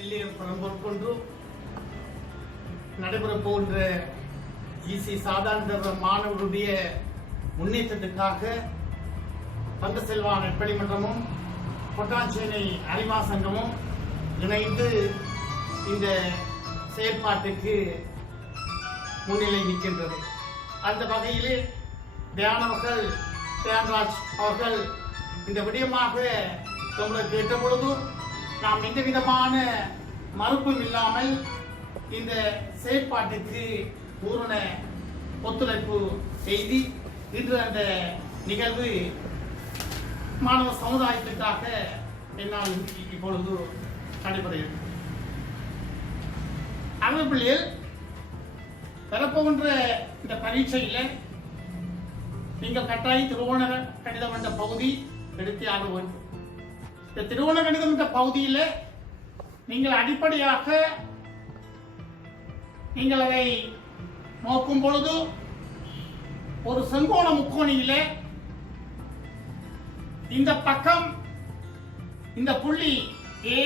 எல்லையும் புறம்பொருட்கொண்டு நடைபெறப் போகின்ற இசி சாதாரண மாணவருடைய முன்னேற்றத்துக்காக தங்கசெல்வா நட்பணி மன்றமும் கொட்டாஞ்சேனை அறிவா சங்கமும் இணைந்து இந்த செயற்பாட்டுக்கு முன்னிலை நிற்கின்றது. அந்த வகையிலே தியான்ராஜ் அவர்கள் இந்த விடயமாக நம்மளை கேட்ட பொழுது நாம் எந்த விதமான மறுப்பும் இல்லாமல் இந்த செயற்பாட்டுக்கு பூரண ஒத்துழைப்பு செய்து இன்று அந்த நிகழ்வு மாணவ சமுதாயத்திற்காக என்னால் இப்பொழுது நடைபெறுகிறது. அமைப்பில் பெறப்போகின்ற இந்த பரீட்சையில் நீங்கள் கட்டாயம் திருவோண கணிதம் என்ற பகுதி எடுத்து ஆக வேண்டும். இந்த திருவோண கணிதம் என்ற பகுதியில் நீங்கள் அடிப்படையாக நீங்கள் அதை நோக்கும் பொழுது ஒரு செங்கோண முக்கோணியில இந்த பக்கம் இந்த புள்ளி A,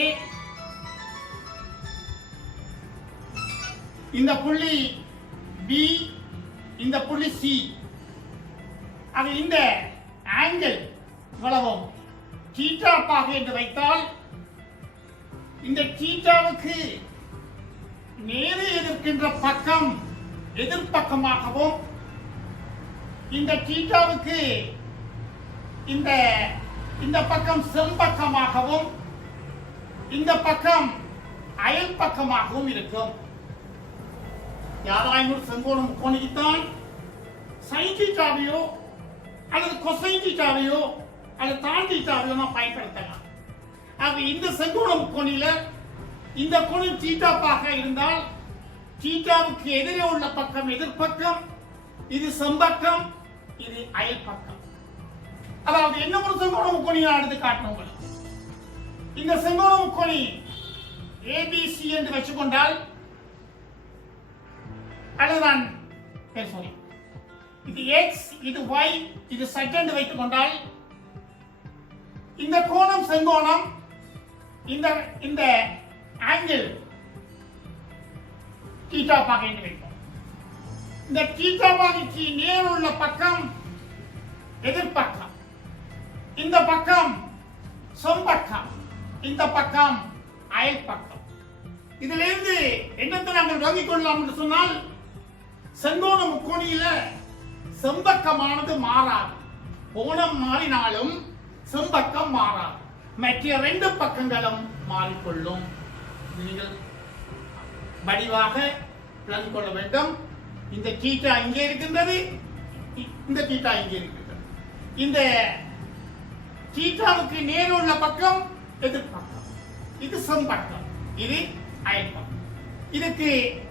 இந்த புள்ளி B, இந்த புள்ளி C, அது இந்த ஆங்கிள் இவ்வளவும் தீட்டாவாக என்று வைத்தால் இந்த தீட்டாவுக்கு நேரே எதிர்க்கின்ற பக்கம் எதிர்பக்கமாகவும் இந்த தீட்டாவுக்கு இந்த பக்கம் செம்பக்கமாகவும் இந்த பக்கம் அயல் பக்கமாகவும் இருக்கும். யாராயும் செங்கோண முக்கோணிக்குத்தான் சைன் தீட்டாவையோ அல்லது கொசைன் தீட்டாவையோ அல்லது தான் தீட்டாவையோ நாம் பயன்படுத்தலாம். ஆக இந்த செங்கோண முக்கோணியில இந்த கோணம் தீட்டாவாக இருந்தால் தீட்டாவுக்கு எதிரே உள்ள பக்கம் எதிர்பக்கம், இது செம்பக்கம், இது அயல் பக்கம். அதாவது என்ன ஒரு செங்கோண முக்கோணியை எடுத்து காட்டணும். இந்த செங்கோண முக்கோணி ABC என்று வச்சுக்கொண்டால் அதுதான் இது X, இது Y, இது Z என்று வைத்துக் கொண்டால் இந்த கோணம் செங்கோணம், இந்த ஆங்கிள் தீட்டாவாக என்று வைப்போம். இந்த தீட்டாவாக நேர் உள்ள பக்கம் எதிர்பக்கம், இந்த பக்கம் சொம்பக்கம், இந்த பக்கம் அயல் பக்கம். இதிலிருந்து என்னத்தை நாங்கள் விளங்கிக் கொள்ளலாம் என்று சொன்னால் செங்கோண முக்கோணியில செம்பக்கமானது மாறாது. கோணம் மாறினாலும் செம்பக்கம் மாறாது. மற்ற ரெண்டு பக்கங்களும் மாறிக்கொள்ளும். நீங்கள் வடிவாக விளங்கிக் கொள்ள வேண்டும். இந்த தீட்டா இங்கே இருக்கின்றது, இந்த தீட்டா இங்கே இருக்கின்றது. இந்த தீட்டாவுக்கு நேர் உள்ள பக்கம் எதிர்பக்கம், இது செம்பக்கம், இது அயல் பக்கம். இதுக்கு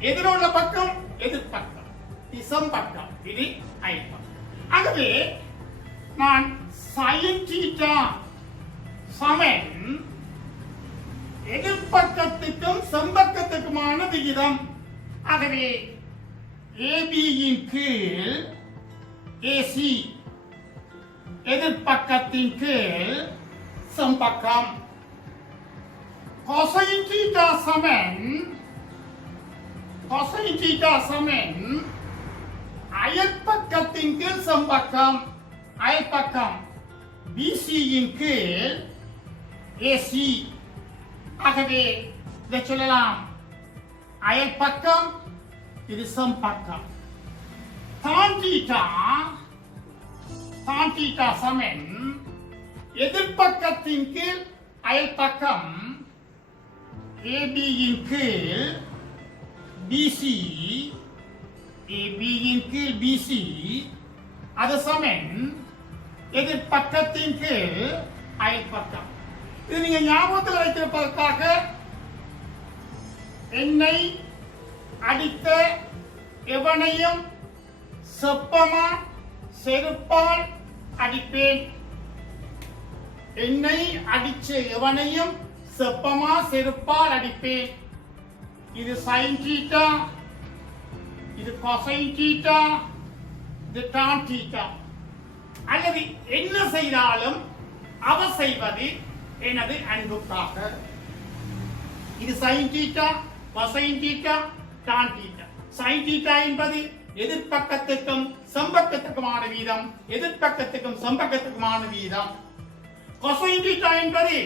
எதிருள்ள பக்கம் எதிர்பக்கம், இது செம்பக்கம், இது அயல் பக்கம். ஆகவே நான் sin தீட்டா சமன் எதிர்பக்கத்துக்கும் செம்பக்கத்துக்குமான விகிதம். ஆகவே AB இன் கீழ் AC எதிர்பக்கத்தின் கீழ் செம்பக்கம். cosine theta சமன் அயற்பக்கத்தின் கீழ் செம்பக்கம், அயற்பக்கம் BC இன் கீழ் AC. ஆகவே இதை சொல்லலாம் அயற்பக்கம், இது செம்பக்கம். tan theta சமன் எதிர்பக்கத்தின் கீழ் அயல் பக்கம் AB இன் கீழ் BC, AB இன் கீழ் BC, அது சமன் எதிர்பக்கத்தின் கீழ் அயல் பக்கம். இது நீங்க ஞாபகத்தில் வைத்திருப்பதற்காக என்னை அடித்த எவனையும் செப்பமா செருப்பால் அடிப்பேன். என்னை அடிச்ச எவனையும் செப்பமா செருப்பால் அடிப்பேன். இது sin தீட்டா, இது cosine தீட்டா, இது tan தீட்டா. அல்லது என்ன செய்தாலும் அவர் செய்வது எனது அன்புக்காக. இது sin theta, cosine theta, tan theta. sin theta என்பது எதிர்பக்கத்துக்கும் சம்பக்கத்துக்குமான வீதம், எதிர்பக்கத்துக்கும் சம்பக்கத்துக்குமான வீதம். cosine தீட்டா என்பது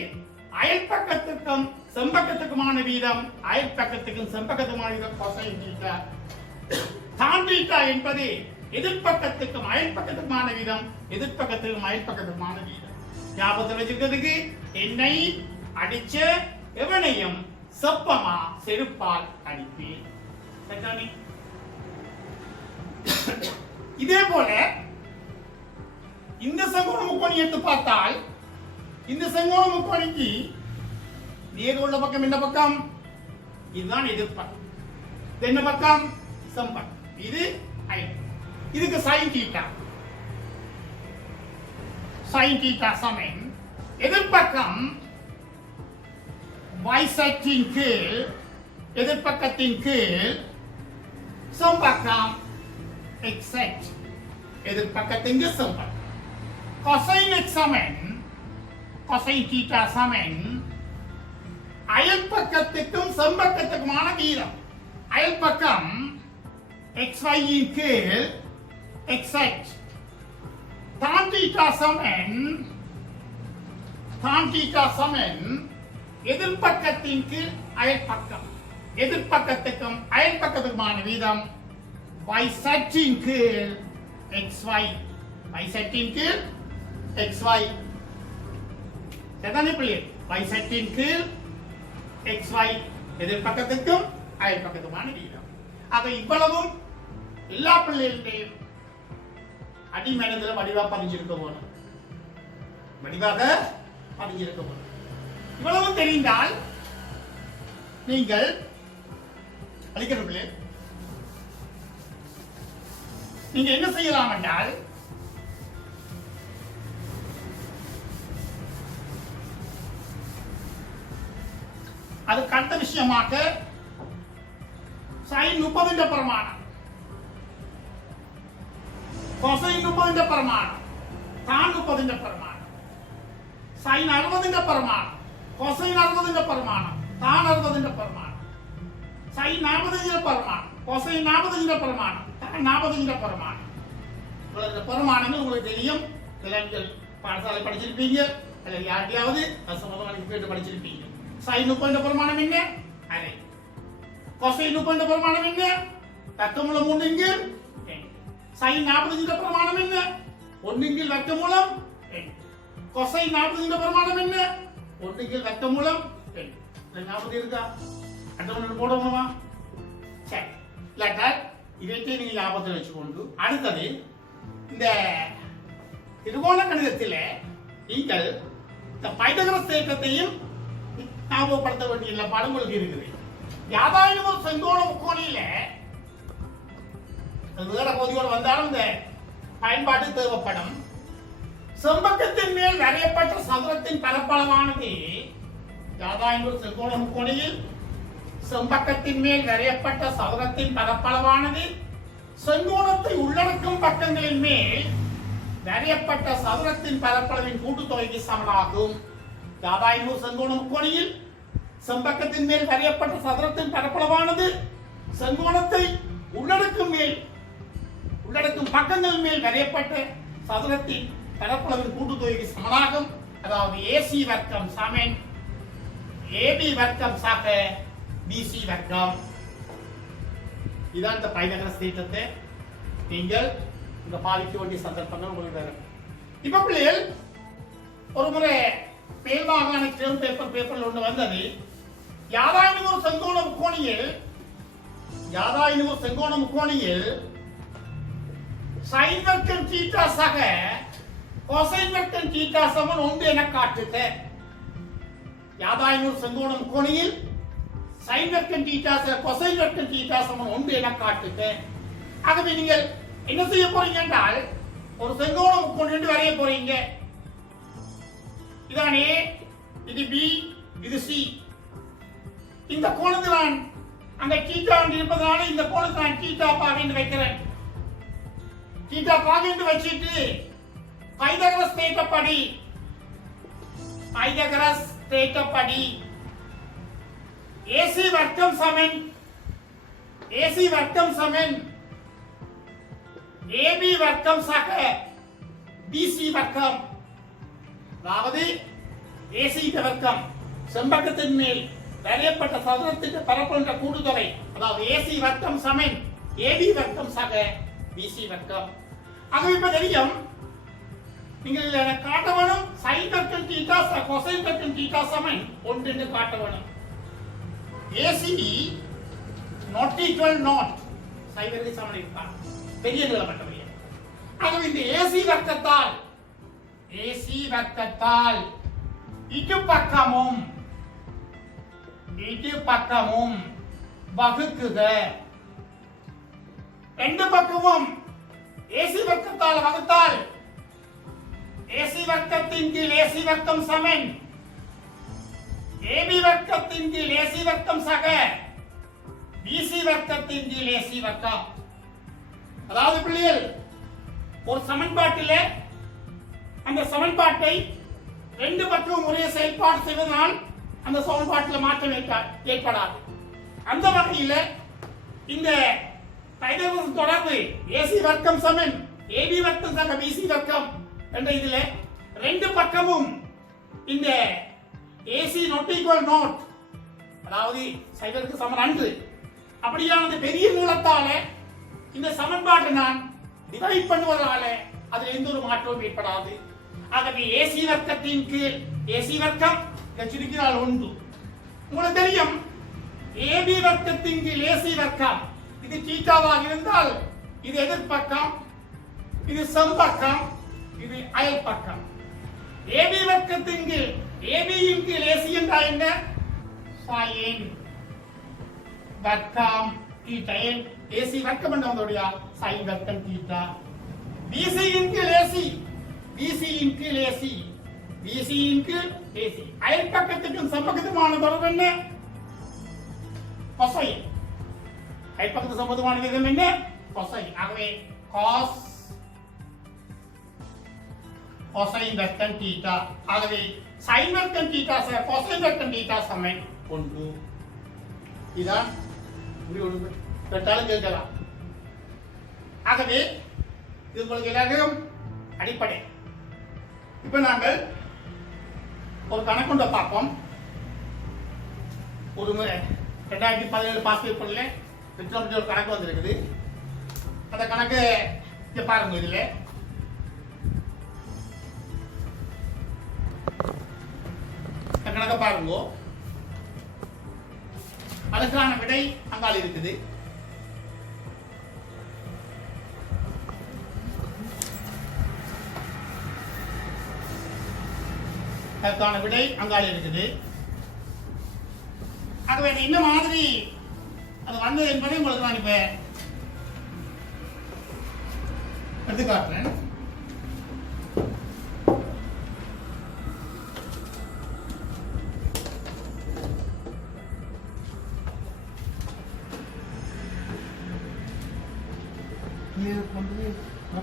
அயல் பக்கத்துக்கும் செம்பக்கத்துக்குமான வீதம், அயல் பக்கத்துக்கும் செம்பக்கத்துக்குமான வீதம் cosine தீட்டா. tan தீட்டா என்பது எதிர்பக்கத்துக்கும் அயல் பக்கத்துக்குமான வீதம், எதிர்பக்கத்துக்கும் அயல் பக்கத்துக்குமான வீதம். ஞாபகத்தில் வச்சிருக்கிறதுக்கு என்னை அடிச்ச எவனையும் செப்பமா செருப்பால் அடிப்பேன். இதே போல இந்த செங்கோண முக்கோணி எடுத்து பார்த்தால் இந்த செங்கோண முக்கோணிக்கு நேர் உள்ள பக்கம் என்ன பக்கம்? இதுதான் எதிர்பக்கம். என்ன பக்கம்? செம்பக்கம். இது அயல். இதுக்கு sin தீட்டா. sin தீட்டா சமம் எதிர்பக்கம் y சட்டின் கீழ், எதிர்பக்கத்தின் கீழ் செம்பக்கம் x சட், எதிர்பக்கத்தின் கீழ் செம்பக்கம். cosine x சமம் cosine தீட்டா சமம் அயல் பக்கத்துக்கும் செம்பக்கத்துக்குமான வீதம். அயல் பக்கம் xy இன் கீழ் x சட். tan தீட்டா சமம் எதிர்பக்கத்தின் கீழ் அயல் பக்கம், எதிர்பக்கத்துக்கும் அயல் பக்கத்துக்குமான வீதம் y சட்டின் கீழ் xy, y சட்டின் கீழ் xy. எத்தனை பிள்ளை? y சட்டின் கீழ் xy, எதிர்பக்கத்துக்கும் அயல் பக்கத்துக்குமான வீதம். ஆக இவ்வளவும் எல்லா பிள்ளைகளுடையும் அடிமனதில் வடிவா பதிஞ்சிருக்க போகணும், வடிவாக பதிஞ்சிருக்க போகணும். இவ்வளவு தெரிந்தால் நீங்கள் அளிக்கிறீர்களே, நீங்க என்ன செய்யலாம் என்றால் அதுக்கு அடுத்த விஷயமாக sin 30 பிரமாணம், cosine 30 பிரமாணம், tan 30 பிரமாணம், sin 60 பிரமாணம், cosine 60 பிரமாணம், tan 60 பிரமாணம், sin 45 பிரமாணம், cosine 45 பிரமாணம், tan 45 பிரமாணம். இந்த பிரமாணங்கள் உங்களுக்கு தெரியும். நீங்கள் பாடசாலை படிச்சிருப்பீங்க, அல்லது யார்கிட்டயாவது சம்பந்தமாக கேட்டு படிச்சிருப்பீங்க. sin 30 பிரமாணம் என்ன? அரை. cosine 30 பிரமாணம் என்ன? வர்க்கமூலம் 1 கீழ் 2. sin 45 பிரமாணம் என்ன? 1 கீழ் வர்க்கமூலம் 2. cosine 45 பிரமாணம் என்ன? 1 கீழ் வர்க்கமூலம் 2. ஞாபகம் இருக்கா? அட்டவணை போடுவோமா? சரி. இல்லாட்டால் இதையே நீங்க ஞாபகத்தில் வச்சுக்கொண்டு அடுத்தது இந்த திருகோண கணிதத்தில் நீங்கள் இந்த பைதகரஸ் தேற்றத்தையும் ஞாபகப்படுத்த வேண்டிய படம் உங்களுக்கு இருக்குது. யாதாயினும் ஒரு செங்கோண முக்கோணியில வேற பகுதியோடு வந்தாலும் இந்த பயன்பாட்டு தேவைப்படும். செம்பக்கத்தின் மேல் வரையப்பட்ட சதுரத்தின் பரப்பளவானது யாதாயினும் ஒரு செங்கோண முக்கோணியில் செம்பக்கத்தின் மேல் வரையப்பட்ட சதுரத்தின் பரப்பளவானது செங்கோணத்தை உள்ளடக்கும் பக்கங்களின் மேல் வரையப்பட்ட சதுரத்தின் பரப்பளவின் கூட்டுத்தொகைக்கு சமனாகும். யாதாயினும் செங்கோண முக்கோணியில் செம்பக்கத்தின் மேல் வரையப்பட்ட சதுரத்தின் பரப்பளவானது செங்கோணத்தை உள்ளடக்கும் பக்கங்கள் மேல் வரையப்பட்ட சதுரத்தின் பரப்பளவின் கூட்டுத்தொகைக்கு சமனாகும். அதாவது ஏசி வர்க்கம் சமன் ஏபி வர்க்கம் சக பிசி வர்க்கம். இதான் இந்த பைதகரஸ் தேற்றத்தை நீங்கள் இந்த பாதிக்க வேண்டிய சந்தர்ப்பங்கள் உங்களுக்கு வரும். இப்ப பிள்ளைகள் ஒரு முறை மேல் மாகாண பேப்பர்ல ஒன்று வந்தது. யாதாயினும் ஒரு செங்கோண முக்கோணியில் sin வர்க்கம் தீட்டா சக cosine வர்க்கம் தீட்டா சமன் 1 என காட்டுக. யாதாயினும் ஒரு செங்கோண முக்கோணியில் sin வர்க்கம் தீட்டா சக cosine வர்க்கம் தீட்டா சமன் 1 என காட்டுக. ஆகவே நீங்கள் என்ன செய்ய போறீங்க என்றால் ஒரு செங்கோண முக்கோணி வரைய போறீங்க. இதானே இது B, இது C. இந்த கோணத்தில் நான் அங்க தீட்டா இருப்பதனால இந்த கோணத்தில் நான் தீட்டா பாக என்று வைக்கிறேன். தீட்டா பாக என்று வச்சிட்டு பைதகரஸ் தேற்றப்படி AC வர்க்கம் சமன் AC வர்க்கம் சமன் AB வர்க்கம் சக BC வர்க்கம். அதாவது AC வர்க்கம் செம்பக்கத்தின் மேல் வரையப்பட்ட சதுரத்திற்கு பரப்புகின்ற கூடுதொகை. அதாவது AC வர்க்கம் சமன் AB வர்க்கம் சக BC வர்க்கம். ஆகவே இப்ப தெரியும், நீங்கள் எனக்கு காட்ட வேணும் sin வர்க்கம் தீட்டா cosine வர்க்கம் தீட்டா சமன் 1 என்று காட்ட வேணும். AC not equal not சைவருக்கு சமன் இருக்கான் பெரிய நிலமட்டவைய. ஆகவே இந்த AC வர்க்கத்தால் இரு பக்கமும் வகுக்குக. ரெண்டு பக்கமும் AC வர்க்கத்தால் வகுத்தால் AC வர்க்கத்தின் கீழ் AC வர்க்கம் சமன் AB வர்க்கத்தின் கீழ் AC வர்க்கம் சக BC வர்க்கத்தின் கீழ் AC வர்க்கம். அதாவது பிள்ளைகள், ஒரு சமன்பாட்டிலே அந்த சமன்பாட்டை ரெண்டு பக்கமும் ஒரே செயல்பாடு செய்வதனால் அந்த சமன்பாட்டில் மாற்றம் ஏற்படாது. அந்த வகையில் இந்த பைதகோரஸ் தொடர்பு AC வர்க்கம் சமன் AB வர்க்கம் சக BC வர்க்கம் என்ற இதில் ரெண்டு பக்கமும் இந்த AC not equal not, அதாவது சைவருக்கு சமன் அன்று அப்படியான பெரிய நீளத்தால இந்த சமன்பாட்டை நான் டிவைட் பண்ணுவதால அதில் எந்த ஒரு மாற்றமும் ஏற்படாது. ஆகவே AC வர்க்கத்தின் கீழ் AC வர்க்கம் சுருக்கினால் 1. உங்களுக்கு தெரியும், AB வர்க்கத்தின் கீழ் AC வர்க்கம் இது தீட்டாவாக இருந்தால் இது எதிர்பக்கம், இது செம்பக்கம், இது அயல் பக்கம். AB வர்க்கத்தின் கீழ் AB இன் கீழ் AC என்றால் என்ன? sin வர்க்கம் தீட்டா. AC வர்க்கம் என்றோடைய sin வர்க்கம் தீட்டா. BC இன் கீழ் AC, BC இன் கீழ் AC, BC இன் கீழ் AC. அயல் பக்கத்துக்கும் செம்பக்கத்துக்குமான தொடர்பு என்ன? cosine. அயல் பக்கத்து சம்பந்தமான விதம் என்ன? cosine. ஆகவே cosine வர்க்கம் தீட்டா. ஆகவே sin வர்க்கம் தீட்டா cosine வர்க்கம் தீட்டா சமன் 1. இதான் கேட்டாலும் கேட்கலாம். ஆகவே இது உங்களுக்கு எல்லாருக்கும் அடிப்படை. இப்ப நாங்கள் ஒரு கணக்குண்ட பார்ப்போம். ஒரு 2017 பாஸ் பேப்பர்ல ஒரு கணக்கு வந்திருக்குது. அந்த கணக்கு பாருங்க. இதுல கணக்க பாருங்க. அதுக்கான விடை அங்கால் இருக்குது. அதுக்கான விடை அங்கால் இருக்குது. ஆகவே என்ன மாதிரி அது வந்தது என்பதை உங்களுக்கு நான் இப்ப எடுத்து காட்டுறேன்.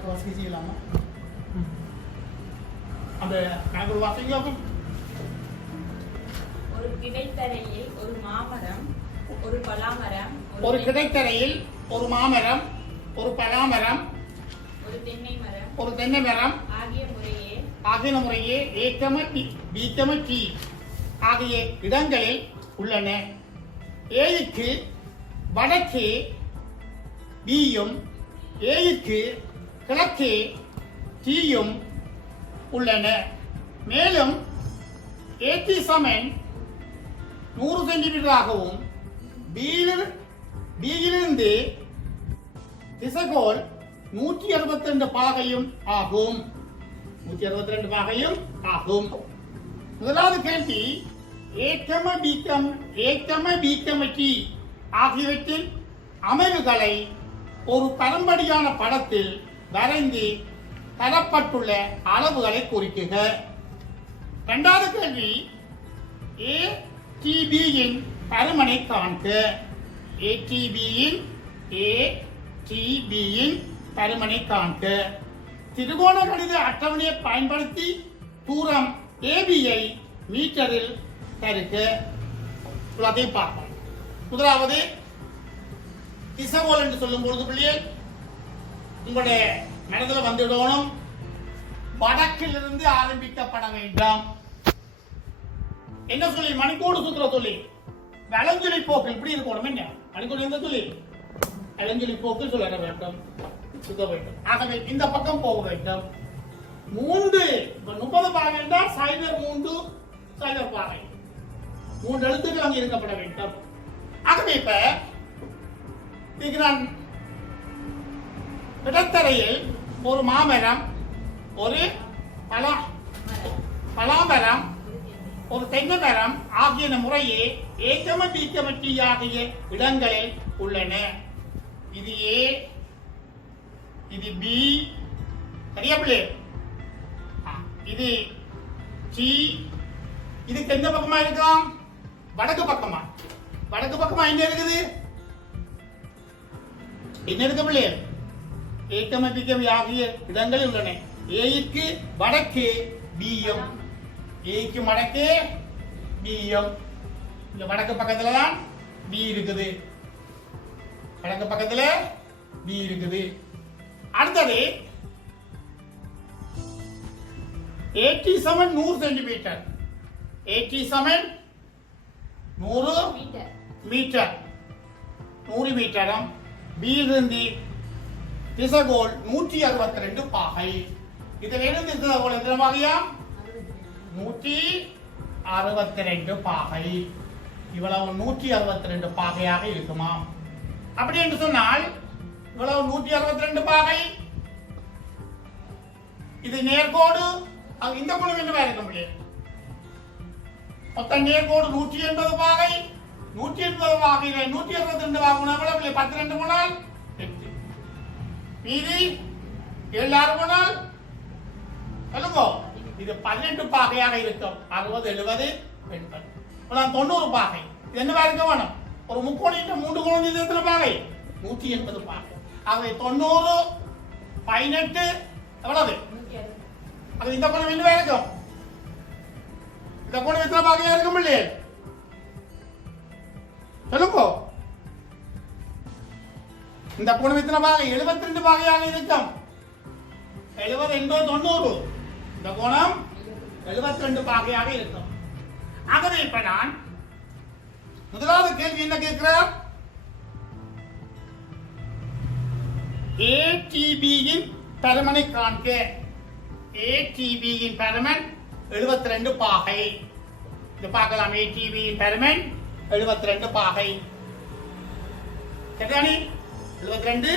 வசதி செய்யலாமா? அந்த கணக்கு வாசிக்கும். ஒரு கிடைத்தரையில் ஒரு மாமரம், ஒரு பலாமரம், ஒரு கிடைத்தரையில் ஒரு மாமரம், ஒரு பலாமரம், ஒரு தென்னை மரம், ஒரு தென்னை மரம் ஆகிய முறையே ஏக்கம பீக்கம டி ஆகிய இடங்களில் உள்ளன. ஏக்கு வடக்கே பியும் ஏக்கு கிழக்கே டீயும் உள்ளன. மேலும் ஏடி சமன் 100 சென்டிமீட்டராகவும் பியிலிருந்து திசைகோள் 162 பாகையும் ஆகும். 162 பாகையும் ஆகும். முதலாவது கேள்வி, ஏக்கம பீக்கம டி ஆகியவற்றின் அமைவுகளை ஒரு பரம்படியான படத்தில் வரைந்து தரப்பட்டுள்ள அளவுகளை குறிக்குக. இரண்டாவது கேள்வி, ஏடிபியின் பருமனை காண்க. ஏடிபியின் பருமனை காண்க. திரிகோண கணித அட்டவணையை பயன்படுத்தி தூரம் ஏபியை மீட்டரில் தருக. அதை பார்ப்போம். முதலாவது திசைகோல் என்று சொல்லும் பொழுது பிள்ளையே உங்களுடைய மனதில் வந்துடணும், வடக்கிலிருந்து ஆரம்பிக்கப்பட வேண்டாம். என்ன சொல்லி? மணிக்கோடு சுத்திர சொல்லி வலஞ்சொலி போக்கு இப்படி இருக்கணும். என்ன மணிக்கோடு எந்த சொல்லி? வலஞ்சொலி போக்கு சொல்ல வேண்டும், சுத்த வேண்டும். ஆகவே இந்த பக்கம் போக வேண்டும். 30 பாகை என்றால் சைபர் 3 சைபர் பாகை 3 எழுத்துக்கள் அங்கே இருக்கப்பட வேண்டும். ஆகவே இப்ப நான் இடத்தரையில் ஒரு மாமரம், ஒரு பலாமரம், ஒரு தென்னை மரம் ஆகியன முறையே ஏகம பீக்கம டி ஆகிய இடங்களில் உள்ளன. இது ஏ, இது பி, சரியா பிள்ளை? இது சி. இதுக்கு எந்த பக்கமா இருக்கலாம்? வடக்கு பக்கமா. வடக்கு பக்கமா என்ன இருக்குது? என்ன இருக்கு பிள்ளை? ஏகம பீக்கம ஆகிய இடங்களில் உள்ளன. ஏக்கு வடக்கு பிஎம், ஏக்கு வடக்கு பிஎம். இந்த வடக்கு பக்கத்துல தான் பி இருக்குது. வடக்கு பக்கத்துல பி இருக்குது. அடுத்தது 87 100 சென்டிமீட்டர். 87 100 மீட்டர், 100 மீட்டரும் பீலிருந்து திசைகோள் 162 பாகை. இதில் இருந்து திசைகோள் எத்தனை பாகையா? 162 பாகை. இவ்வளவு 162 பாகையாக இருக்குமா? அப்படி என்று சொன்னால் இவ்வளவு 162 பாகை. இது நேர்கோடு. இந்த குணம் என்னவா இருக்க முடியும்? மொத்த நேர்கோடு 180 பாகை. 180 பாகையில 162 பாகை எவ்வளவு? 12 போனால் 8. மீதி 7 6 போனால் சொல்லுங்க. இது 18 பாகையாக இருக்கும். 60 70 80 90 பாகை. இது என்னவா இருக்க வேணும்? ஒரு முக்கோணம் 3 கோணம் இது எத்தனை பாகை? 180 பாகை. ஆகவே 90 18 எவ்வளவு? அது இந்த கோணம் என்னவா இருக்கும்? இந்த கோணம் எத்தனை பாகையா இருக்கும் இல்லையே? சொல்லுங்க. இந்த கோணம் எத்தனை பாகை? 72 பாகையாக இருக்கும். 70 80 90. இந்த கோணம் 72 பாகையாக இருக்கும். ஆகவே இப்ப நான் முதலாவது கேள்வி என்ன கேட்கிறார்? ATB இன் பருமனை காண்க. ATB இன் பருமன் 72 பாகை. இது பார்க்கலாம். ATB இன் பருமன் 72 பாகை. சரிதானே? 72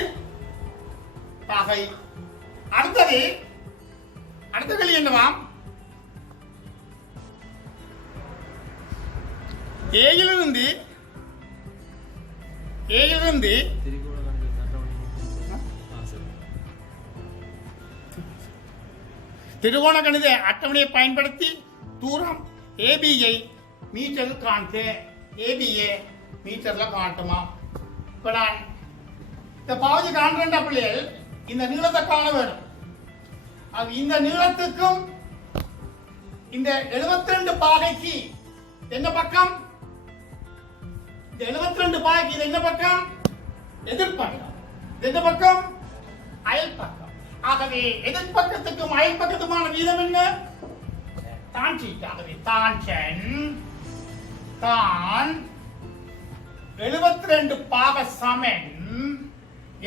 பாகை. அடுத்தது அடுத்த கேள்வி என்னவா? ஏயிலிருந்து திரிகோண கணித அட்டவணையை பயன்படுத்தி தூரம் ஏபியை மீட்டரில் காண்க. ஏபிஏ மீட்டர்ல காட்டுமா? இப்ப நான் இந்த பாவதி காண்றேன் பிள்ளைகள், இந்த நீளத்தை காண வேணும். அது இந்த நீளத்துக்கும் இந்த 72 பாகைக்கு என்ன பக்கம்? இந்த 72 பாகைக்கு இது என்ன பக்கம்? எதிர்பக்கம். என்ன பக்கம்? அயல் பக்கம். ஆகவே எதிர்பக்கத்துக்கும் அயல் பக்கத்துமான வீதம் என்ன? தான் தீட்டா. ஆகவே தான் 72 பாக சமன்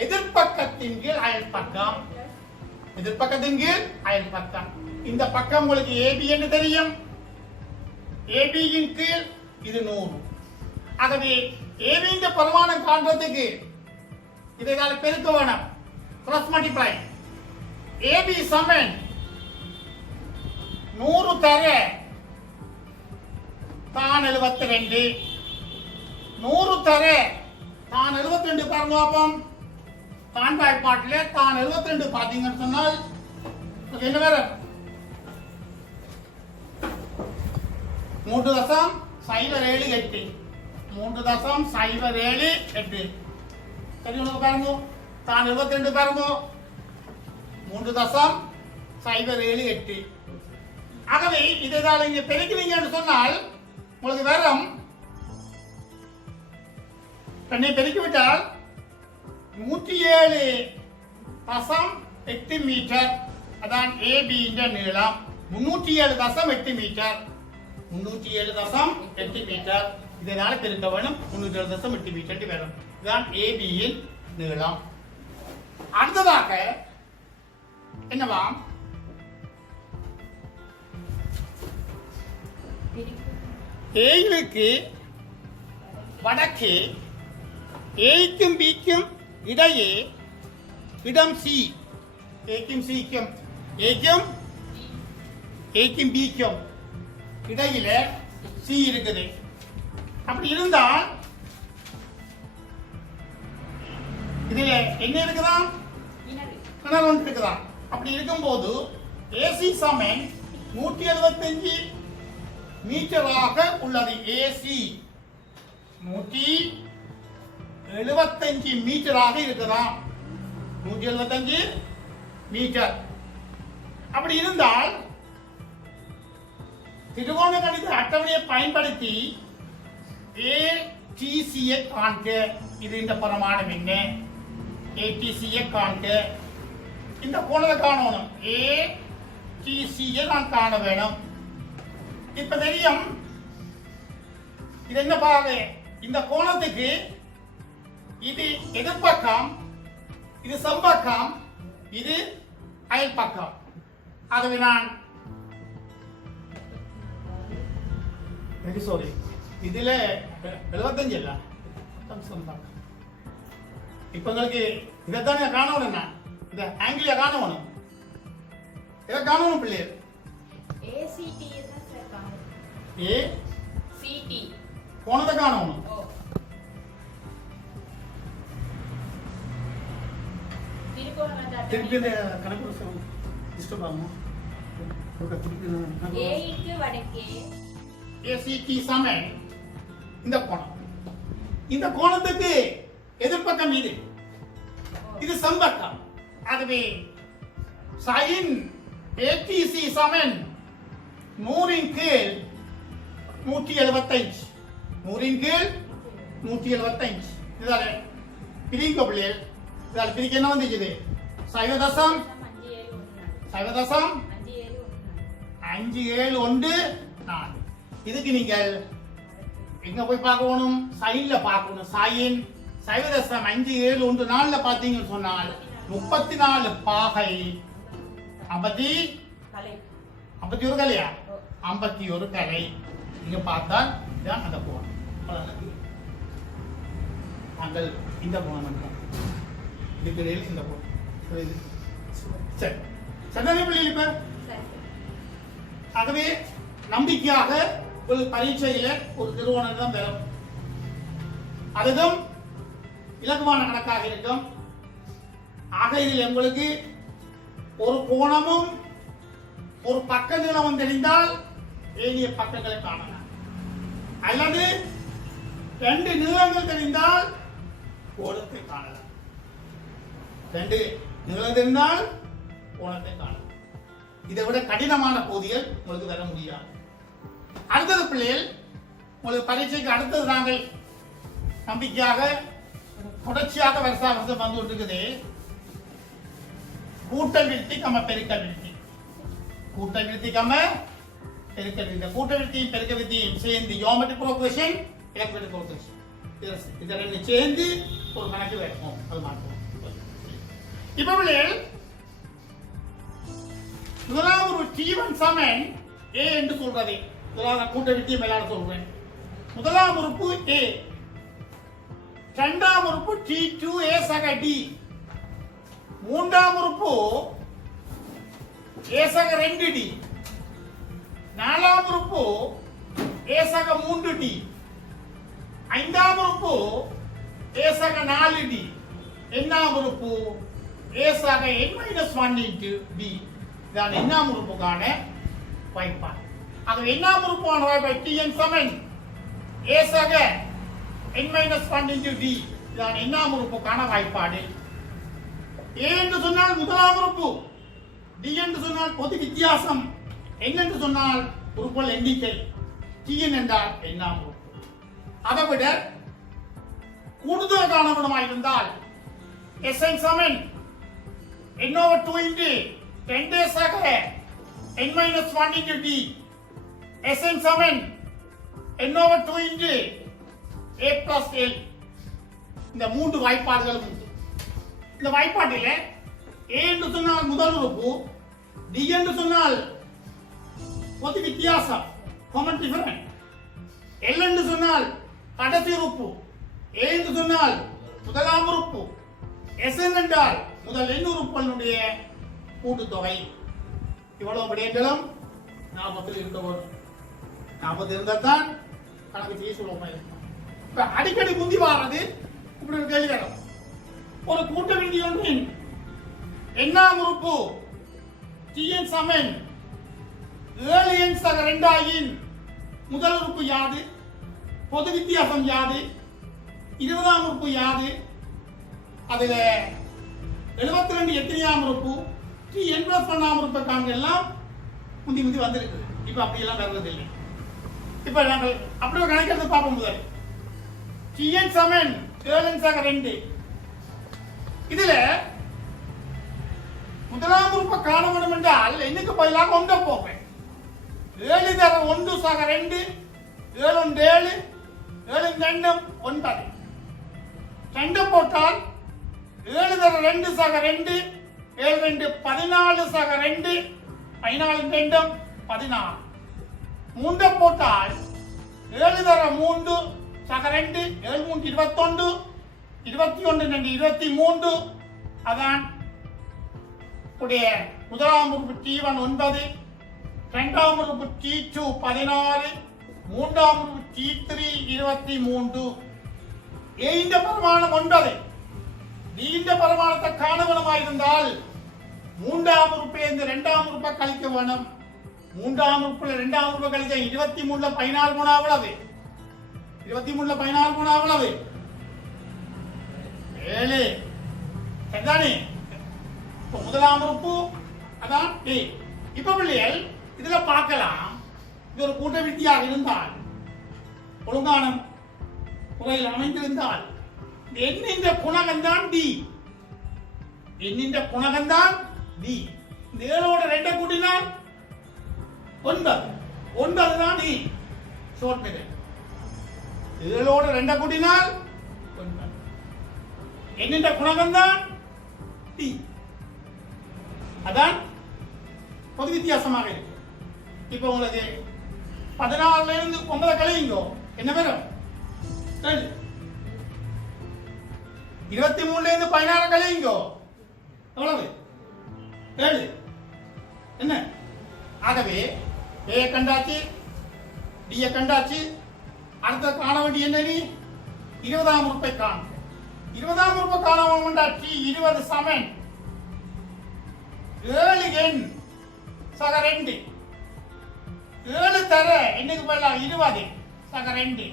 எதிர்பக்கத்தின் கீழ் அயல் பக்கம். எதிர்பக்கத்தின் கீழ் அயல் பக்கம். இந்த பக்கம் உங்களுக்கு ஏபி என்று தெரியும். ஏபியின் கீழ் இது 100. ஆகவே ஏபியின் பரிமாணம் காண்றதுக்கு இதை பெருக்க வேணும். Cross multiply. ஏபி சமன் 100 தர தான் 72. 100 தர தான் 72 பாருங்க. பாப்போம். தான் பாட்டில் தான் 72 பாத்தீங்கன்னு சொன்னால் என்ன வேற? 3.078. 3.078. சரி, உனக்கு பாருங்க. தான் 72 பாருங்க. 3.078. ஆகவே இதை இங்க பெருக்கிறீங்கன்னு சொன்னால் உங்களுக்கு வெறும் தன்னை பெருக்கிவிட்டால் 107.8 மீட்டர் அதான் ஏபி நீளம் 307.8 மீட்டர் 307.8 மீட்டர் இதனால பெருக்க வேணும் 307.8 மீட்டர் வரும் இதுதான் ஏபியின் நீளம். அடுத்ததாக என்னவா ஏழுக்கு வடக்கே ஏக்கும் பிக்கும் இடையே இடம் சி ஏக்கும் சிக்கும் ஏக்கும் பிக்கும் இடையில சி இருக்குது. அப்படி இருந்தால் இதுல என்ன இருக்குதான் கிணறு ஒன்று இருக்குதான். அப்படி இருக்கும்போது ஏசி சமன் 175 மீட்டராக உள்ளது. ஏசி 175 மீட்டராக இருக்குதான். 175 மீட்டர். அப்படி இருந்தால் திரிகோண கணித அட்டவணையை பயன்படுத்தி ஏடிசியை காண்க. இது இந்த பிரமாணம் என்ன? ஏடிசியை காண்க. இந்த கோணத்தை காணணும். ஏடிசியை நான் காண வேணும். இப்ப தெரியும் இது என்ன பாரு, இந்த கோணத்துக்கு இது எதிர்பக்கம், இது சம்பக்கம், இது அயல் பக்கம். ஆகவே நான் சாரி இதுல 75 இல்ல சம்பக்கம். இப்ப உங்களுக்கு இதைத்தானே காணணும். நான் இந்த ஆங்கில காணணும். இதை காணணும் பிள்ளையர். ஏசிடி தான் சார் காணும். ஏசிடி கோணத்தை காணணும். திருப்பி இந்த கணக்கு டிஸ்டர்ப் ஆகும். ஏக்கு வடக்கே ஏசிடி சமன் இந்த கோணம். இந்த கோணத்துக்கு எதிர்பக்கம் இது, இது சம்பக்கம். ஆகவே sin ATC சமன் 100 கீழ் 175. 100 கீழ் 175. இதால பிரிக்க பிள்ளைகள். இதால பிரிக்க என்ன வந்துச்சு? 0.571. இதுக்கு நீங்கள் எங்க போய் பார்க்கணும்? சைன்ல பார்க்கணும். சைன் 0.571 பார்த்தீங்கன்னு சொன்னால் 34 பாகை 51 கலையா? 51 கலை. நீங்க பார்த்தால் இதான் அந்த கோணம். நாங்கள் இந்த கோணம் இதுக்கு இந்த கோணம். சரி சரிதானே பிள்ளைகள்? இப்ப ஆகவே நம்பிக்கையாக ஒரு பரீட்சையில ஒரு திருவோணம் தான் பெறும். அதுவும் இலகுவான கணக்காக இருக்கும். ஆக இதில் உங்களுக்கு ஒரு கோணமும் ஒரு பக்க நீளமும் தெரிந்தால் ஏனைய பக்கங்களை காணலாம். அல்லது 2 நீளங்கள் தெரிந்தால் கோணத்தை காணலாம். 2 நீளம் தெரிந்தால் கோணத்தை காணலாம். இதை விட கடினமான பகுதிகள் உங்களுக்கு வர முடியாது. அடுத்தது பிள்ளைகள் உங்களுக்கு பரீட்சைக்கு அடுத்தது நாங்கள் நம்பிக்கையாக தொடர்ச்சியாக வருஷம் வந்து கொண்டிருக்குது. கூட்டல் விருத்தி கம பெருக்கல் விருத்தி. கூட்டல் விருத்தி கம பெருக்கல் விருத்தி. கூட்டல் விருத்தியும் பெருக்க விருத்தியும் சேர்ந்து ஜியோமெட்ரிக் ப்ரோக்ரஷன், எலக்ட்ரிக் ப்ரோக்ரஷன் இது ரெண்டு சேர்ந்து ஒரு கணக்கு வைப்போம். அது மாற்றுவோம். இப்ப பிள்ளைகள் முதலாம் ஒரு T1 சமன் A என்று சொல்றது. முதலாம் கூட்ட விருத்தியை மேலான சொல்றேன். முதலாம் உறுப்பு A, இரண்டாம் உறுப்பு T2 A சக D, மூன்றாம் உறுப்பு A சக 2D, நாலாம் உறுப்பு A சக 3D, ஐந்தாம் உறுப்பு A சக 4D, எண்ணாம் உறுப்பு A சக n-1 into D. இதான் எண்ணாம் உறுப்புக்கான வாய்ப்பாடு. ஆக எண்ணாம் உறுப்பான வாய்ப்பாடு Tn சமன் A சக n-1 into D. இதான் எண்ணாம் உறுப்புக்கான வாய்ப்பாடு. A என்று சொன்னால் முதலாம் உறுப்பு, D என்று சொன்னால் பொது வித்தியாசம், N என்று சொன்னால் உறுப்புகள் எண்ணிக்கை, Tn என்றால் எண்ணாம் உறுப்பு. அதை விட கூடுதல் காணவனமாயிருந்தால் Sn சமன் n over 2 into 10 days ஆக n minus 1 into d. Sn Saman n over 2 into a plus l. இந்த மூன்று வாய்ப்பாடுகளும் உண்டு. இந்த வாய்ப்பாட்டில் a என்று சொன்னால் முதல் உறுப்பு, d என்று சொன்னால் பொது வித்தியாசம் common different, l என்று சொன்னால் கடைசி உறுப்பு, a என்று சொன்னால் முதலாம் உறுப்பு, Sn என்றால் முதல் n உறுப்புகளுடைய கூட்டுத்தொகை. இவ்வளவு விடயங்களும் ஞாபகத்தில் இருக்க வரும். ஞாபகத்தில் இருந்தால் தான் கணக்கு செய்ய சுலபமா இருக்கும். இப்ப அடிக்கடி முந்தி வாரது இப்படி ஒரு கேள்வி வரும். ஒரு கூட்ட விதி ஒன்றின் எண்ணாம் உறுப்பு Tn சமன் 7n சக 2 ஆயின் முதல் உறுப்பு யாது, பொது வித்தியாசம் யாது, 20ஆம் உறுப்பு யாது, அதுல 72 எத்தனையாம் உறுப்பு, Tn plus 1ஆம் உறுப்பை காண்கெல்லாம் முந்தி முந்தி வந்திருக்கு. இப்ப அப்படி எல்லாம் வருவதில்லை. இப்ப நாங்கள் அப்படி ஒரு கணக்கெடுத்து பார்ப்போம். முதல் Tn சமன் 7n சக 2. இதுல முதலாம் உறுப்பை காண வேண்டும் என்றால் என்னைக்கு பதிலாக 1 போவேன். 7 தர 1 சக 2, 7 7, 7 2 9. 2 போட்டால் 7 தர 2 சக 2, 7 2 14 சக 2, 14 2 16. 3 போட்டால் 7 தர 3 சக 2, 7 3 21, 21 2 23. அதான் உடைய முதலாம் உறுப்பு T1 9, இரண்டாம் உறுப்பு T2 16, மூன்றாம் உறுப்பு T3 23. A இந்த பரிமாணம் 9. D இந்த பரிமாணத்தை காணவனமாயிருந்தால் மூன்றாம் உறுப்பை இந்த இரண்டாம் உறுப்பை கழிக்க வேணும். மூன்றாம் உறுப்புல இரண்டாம் உறுப்பை கழிச்சா 23ல 14 போனா அவ்வளவு. 23ல 14 போனா அவ்வளவு 7. சரிதானே? முதலாம் உறுப்பு அதான் A. இப்ப பிள்ளைகள் இதுல பார்க்கலாம். இது ஒரு கூட்ட வித்தியாக இருந்தால், ஒழுங்கான முறையில் அமைந்திருந்தால், எண்ணின்ற குணகம் தான் D. எண்ணின்ற குணகம் தான் D. இந்த 7ஓட 2 கூட்டினால் 9. 9 தான் D. Short method. 7ஓட 2 கூட்டினால் 9. எண்ணின்ற குணகம் தான் D. அதான் பொது வித்தியாசமாக இருக்கு. இப்ப உங்களுக்கு 16ல இருந்து 9 கழியுங்கோ என்ன வரும்? 7. 23ல இருந்து 16 கழியுங்கோ எவ்வளவு? 7. என்ன? ஆகவே A கண்டாச்சு, D கண்டாச்சு. அடுத்த காண வேண்டிய என்ன? 20ஆம் உறுப்பை காணும். 20ஆம் உறுப்பை காண வேண்டாம். T20 சமன் 7n சக 2. 7 தர என்னைக்கு பதிலாக 20 சக 2.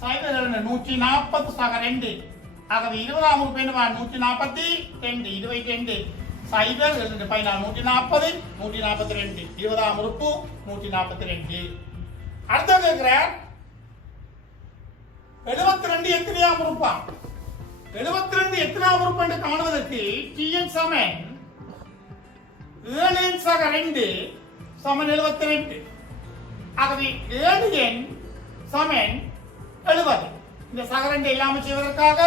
சைபர் 140 சக 2. ஆகவே 20ஆம் உறுப்பு என்னவா? 142. 22 சைபர் 14 140 142. 20ஆம் உறுப்பு 142. அடுத்த கேட்கிறார் 72 எத்தனையாம் உறுப்பா? 72 எத்தனையாம் உறுப்பு என்று காணுவதற்கு Tn சமன் 7n சக 2 சமன் 72. ஆகவே 7n சமன் 70. இந்த சக 2 இல்லாமல் செய்வதற்காக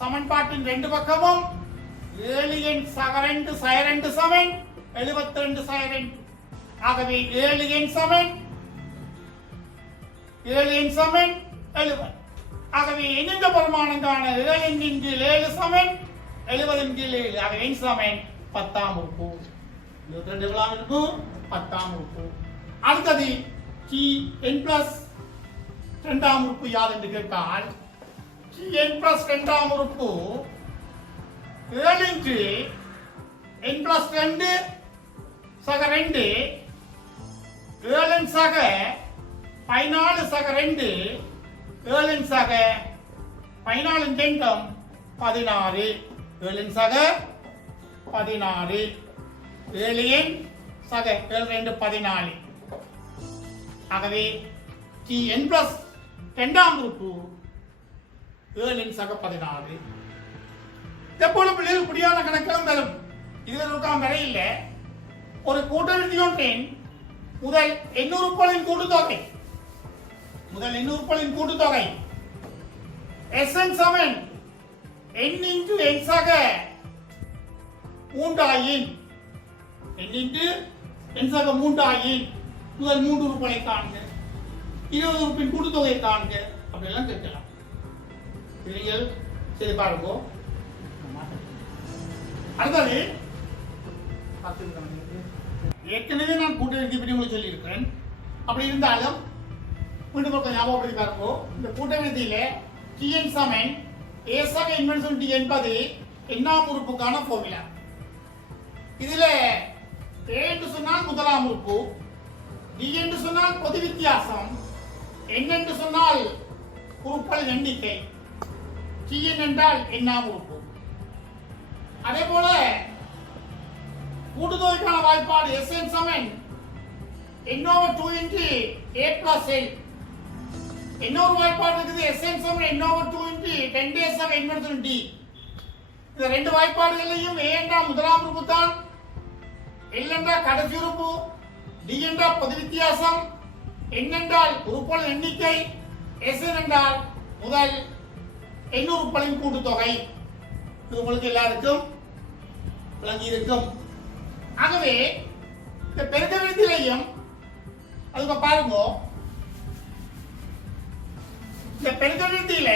சமன்பாட்டின் 2 பக்கமும் 7n சக 2 சக 2 சமன் 72 சக 2. ஆகவே 7n சமன் 70. ஆகவே எந்த பரிமாணங்கான 7n இன்டு 7 சமன் 70 இன்டு 7. ஆகவே n சமன் 10ஆம் உறுப்பு. 22 எவ்வளவு இருக்கு? 10ஆம் உறுப்பு. அடுத்தது Tn பிளஸ் 2ஆம் உறுப்பு யாது என்று கேட்டால் Tn பிளஸ் 2ஆம் உறுப்பு 7 இன்டு n பிளஸ் 2 சக 2, 7n சக 14 சக 2, 7n சக 14 2 16, 7n சக 16, 7n சக 7 14. ஆகவே Tn பிளஸ் 2ஆம் உறுப்பு 7 சக 16. இதே போல பிள்ளைகள் இப்படியான கணக்கெல்லாம் வரும். இதுல இருக்காம வரை இல்லை. ஒரு கூட்டெழுதி ஒன்றின் முதல் எண்ணுறுப்புகளின் கூட்டுத்தொகை Sn சமன் n இன்டு n சக 3 ஆயின் n இன்டு n சக 3 ஆயின் முதல் 3 உறுப்புகளை காண்க, 20 உறுப்பின் கூட்டுத்தொகை காண்க அப்படியெல்லாம் கேட்கலாம். பிள்ளைகள் சரி பாருங்க. அடுத்தது ஏற்கனவே நான் கூட்டெழுதி பற்றி உங்களுக்கு சொல்லியிருக்கிறேன். அப்படி இருந்தாலும் மீண்டும் ஒரு ஞாபகப்படுத்தி பாருங்க. இந்த கூட்டெழுதியில Tn சமன் a சக இன்வெர்ஸ் t என்பது எண்ணாம் உறுப்புக்கான ஃபார்முலா. இதுல a என்று சொன்னால் முதலாம் உறுப்பு, d என்று சொன்னால் பொது வித்தியாசம், n என்று சொன்னால் உறுப்புகளின் எண்ணிக்கை, Tn என்றால் எண்ணாம் உறுப்பு. அதே போல கூட்டுத்தொகைக்கான வாய்ப்பாடு Sn Saman n/2 into a plus l. இன்னொரு வாய்ப்பாடு இருக்குது Sn Saman n/2 into 10 days of inverse d. இந்த ரெண்டு வாய்ப்பாடுகளையும் a என்றால் முதலாம் உறுப்பு தான், l என்றால் கடைசி உறுப்பு, d என்றால் பொது வித்தியாசம், n என்றால் உறுப்புகளின் எண்ணிக்கை, Sn என்றால் முதல் n உறுப்புகளின் கூட்டுத்தொகை. இது உங்களுக்கு எல்லாருக்கும் விளங்கி இருக்கும். ஆகவே இந்த பெருக்க விதியிலையும் அதுக்கு பாருங்க. இந்த பெருக்க விதியில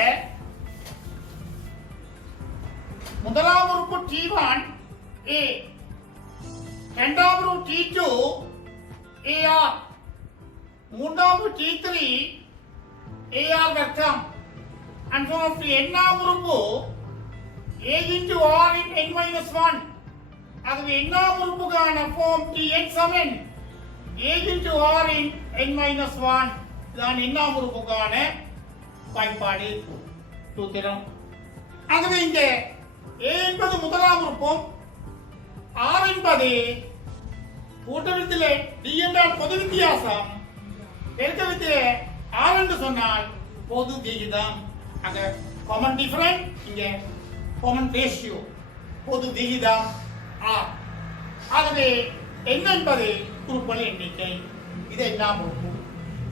முதலாம் உறுப்பு T1 A, இரண்டாம் உறுப்பு T2 AR, மூன்றாம் உறுப்பு T3 AR வர்க்கம், and so on. எண்ணாம் உறுப்பு A into R in n-1. ஆகவே எண்ணாம் உறுப்புக்கான ஃபார்ம் Tn சமன் A into R in n-1. இதுதான் எண்ணாம் உறுப்புக்கான வாய்ப்பாடு சூத்திரம். ஆகவே இங்க A என்பது முதலாம் உறுப்பும், R என்பது கூட்டவித்திலே D என்றால் பொது வித்தியாசம், பெருக்கவித்திலே R என்று சொன்னால் பொது விகிதம். அங்க காமன் டிஃபரன்ஸ், இங்க காமன் ரேஷியோ, பொது விகிதம் R. ஆகவே n என்பது உறுப்புகளின் எண்ணிக்கை. இது எண்ணாம் உறுப்பு.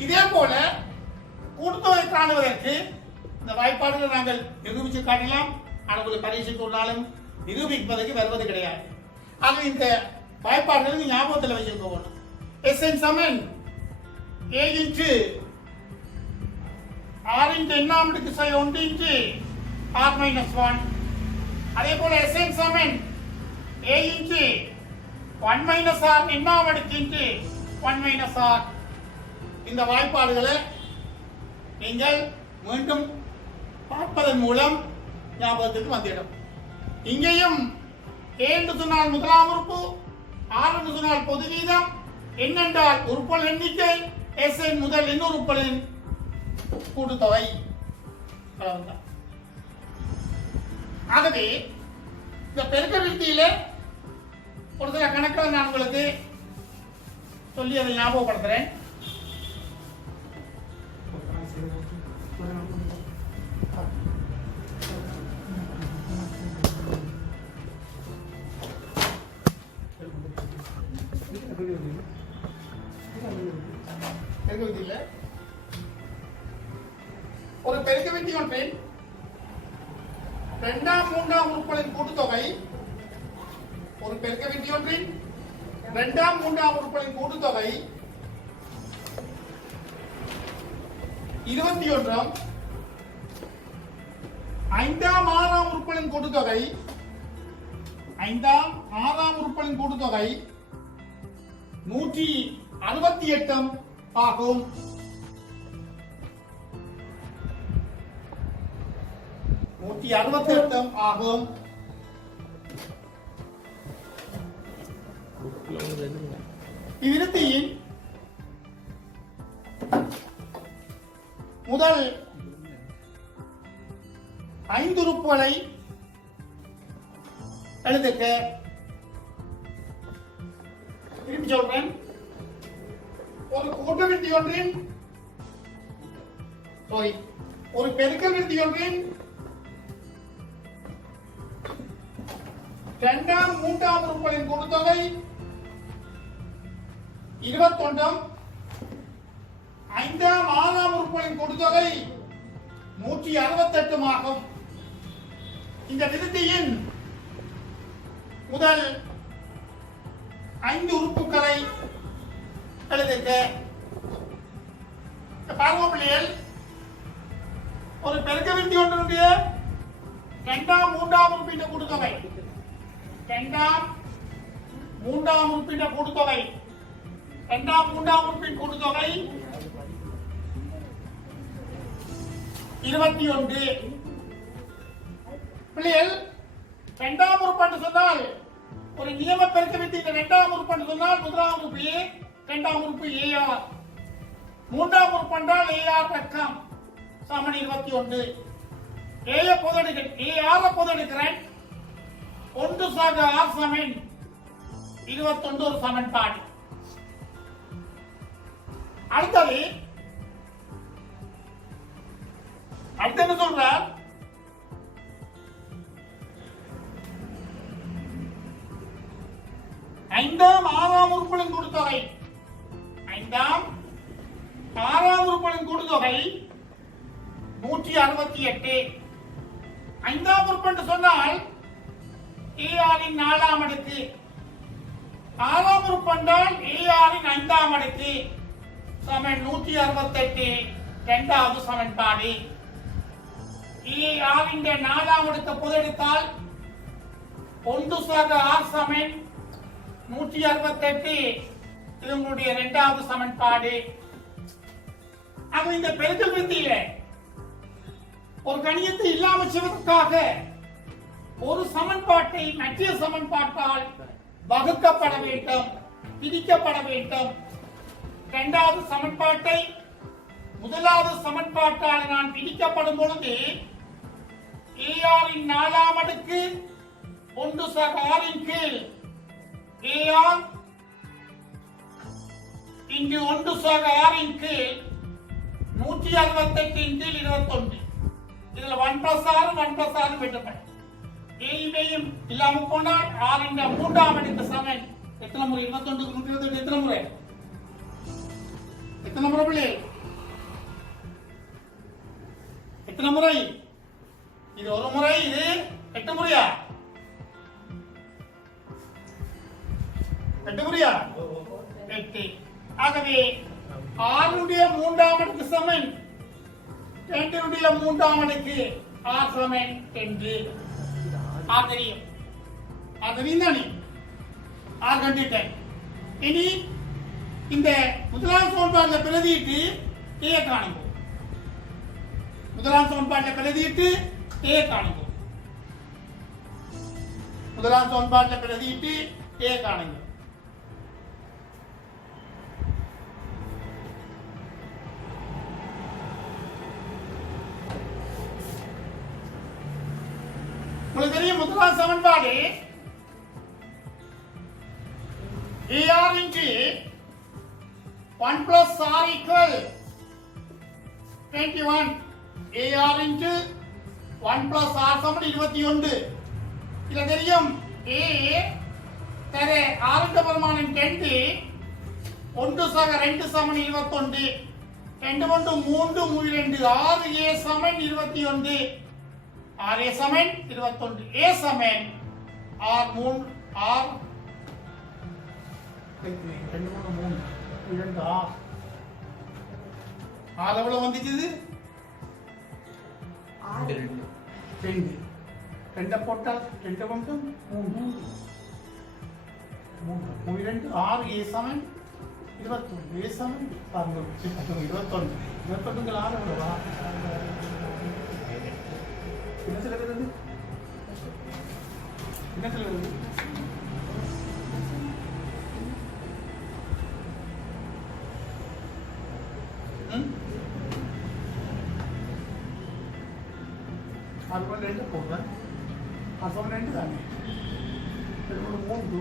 இதே போல கூட்டுத்தொகை காணுவதற்கு இந்த வாய்ப்பாடுகளை நாங்கள் நிரூபித்து காட்டலாம். ஆனால் பரீட்சைக்கு ஒரு நாளும் நிரூபிப்பதற்கு வருவது கிடையாது. ஆக இந்த வாய்ப்பாடுகளை ஞாபகத்தில் வச்சுக்கோங்க. Sn Saman a into r into n-ஆம் அடுக்கு 1 into r minus 1. அதே போல Sn Saman a into 1 minus r n-ஆம் அடுக்கு into 1 minus r. இந்த வாய்ப்பாடுகளை நீங்கள் மீண்டும் பார்ப்பதன் மூலம் ஞாபகத்துக்கு வந்துவிடும். இங்கேயும் a என்று சொன்னால் முதலாம் உறுப்பு, r என்று சொன்னால் பொது வீதம், n என்றால் உறுப்புகளின் எண்ணிக்கை, Sn முதல் n உறுப்புகளின் கூட்டுத்தொகை. ஆகவே இந்த பெருக்க விதியில ஒரு சில கணக்குகளை நான் உங்களுக்கு சொல்லி அதை ஞாபகப்படுத்துறேன். ஒரு பெருக்க விதி ஒன்றின் இரண்டாம் மூன்றாம் உறுப்புகளின் கூட்டுத்தொகை, ஒரு பெருக்க விதி ஒன்றின் இரண்டாம் மூன்றாம் உறுப்புகளின் கூட்டுத்தொகை 21, ஐந்தாம் ஆறாம் உறுப்புகளின் கூட்டுத்தொகை, ஐந்தாம் ஆறாம் உறுப்புகளின் கூட்டுத்தொகை 168 ஆகும். ஆகும். இவ்விருத்தியின் முதல் 5 உறுப்புகளை எழுதுக. திருப்பி சொல்றேன். ஒரு கூட்டு விதி ஒன்றின் ஒரு பெருக்க விதி ஒன்றின் இரண்டாம் மூன்றாம் உறுப்புகளின் கூட்டுத்தொகை 21. ஐந்தாம் ஆறாம் உறுப்புகளின் கூட்டுத்தொகை 168 ஆகும். இந்த விருத்தியின் முதல் 5 உறுப்புகளை எழுதுக. பாருங்க பிள்ளைகள், ஒரு பெருக்க விருத்தி ஒன்றினுடைய இரண்டாம் மூன்றாம் உறுப்பின் கூட்டுத்தொகை, இரண்டாம் மூன்றாம் உறுப்பின் கூட்டுத்தொகை, இரண்டாம் மூன்றாம் உறுப்பின் கூட்டுத்தொகை 21. பிள்ளைகள், இரண்டாம் உறுப்பு என்று சொன்னால் ஒரு நியம பெருக்க வித்தி. இரண்டாம் உறுப்பு என்று சொன்னால் முதலாம் உறுப்பு ஏ, இரண்டாம் உறுப்பு ஏஆர், மூன்றாம் உறுப்பு என்றால் ஏஆர் பக்கம் சமன் 21. ஏய பொது எடுக்கிறேன். 1 சக ஆர் சமன் 21 ஒரு சமன்பாடு. அடுத்தது என்ன சொல்ற? ஐந்தாம் ஆறாம் உறுப்புகளின் கூட்டுத்தொகை, ஐந்தாம் ஆறாம் உறுப்புகளின் கூட்டுத்தொகை 168. ஐந்தாம் உறுப்பு என்று சொன்னால் ஏஆரின் 4ஆம் அடுக்கு, ஆறாம் உறுப்பு என்றால் ஏஆரின் 5ஆம் அடுக்கு சமன் 168 இரண்டாவது சமன்பாடு. ஏஆரின் 4ஆம் அடுக்கு பொது எடுத்தால் 1 சக ஆர் சமன் 168 இது உங்களுடைய இரண்டாவது சமன்பாடு. ஆக இந்த பெருக்கல் வித்தியில ஒரு கணியத்தை இல்லாமல் செய்வதற்காக ஒரு சமன்பாட்டை மற்ற சமன்பாட்டால் வகுக்கப்பட வேண்டும், பிரிக்கப்பட வேண்டும். இரண்டாவது சமன்பாட்டை முதலாவது சமன்பாட்டால் நான் பிரிக்கப்படும் பொழுது ஏஆரின் 4ஆம் அடுக்கு 1 சக ஆரின் கீழ் ஏஆர் இங்கு 1 சக ஆரின் கீழ் 168 கீழ் 21. இதுல 1+6 1+6 வெட்டப்படும். ஏயும் இல்லாம போனால் ஆறின் 3ஆம் அடுக்கு சமன் எத்தனை முறை? 21 128 எத்தனை முறை? எத்தனை முறை பிள்ளை? எத்தனை முறை? இது ஒரு முறை, இது 8 முறையா? 8 முறையா? 8. ஆகவே 6 3ஆம் அடுக்கு சமன் 2 3ஆம் அடுக்கு ஆர் சமன் 2. தெரியும், தெரியும் தானே? ஆர் கண்டுட்டேன். இனி இந்த முதலாம் சமன்பாட்டில் பிரதியிட்டு ஏ காணுங்க. முதலாம் சமன்பாட்டில் பிரதியிட்டு ஏ காணுங்க. முதலாம் சமன்பாட்டில் பிரதியிட்டு ஏ காணுங்க. உங்களுக்கு தெரியும் முதலாம் சமன்பாடு AR into 1 plus r equal 21. AR into 1 plus r சமன் 21. இதுல தெரியும் A தர r ന്റെ பரிமாணம் 2, 1 சக 2 சமன் 21, 2 கொண்டு 3 3 6 A Saman 21, r A Saman 21, A Saman r 3 r 2 3 2 ஆறு எவ்வளவு வந்துச்சு? 2 2 போட்டால் 2 கொண்டு 3 2 6 A சமன் 21, A சமன் 21 21 6 எவ்வளவா? என்ன சொல்லுறது? என்ன சொல்லுறது? அதுபோல் 2 போடுறேன். அது 2 தானே? 3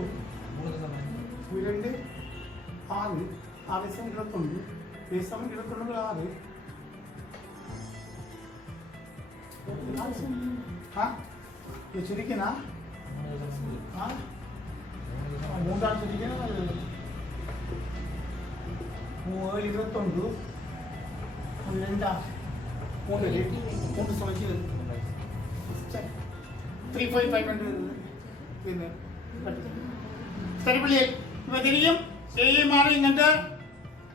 2 6 6 சமன் 21, A சமன் 21 6. இது சுருக்கினா மூன்றாம் தேதிக்கு 21 மூன்று சுழற்சி 3,500 சரி பிள்ளையே இப்ப தெரியும் ஏஏ மாறி என்கின்ற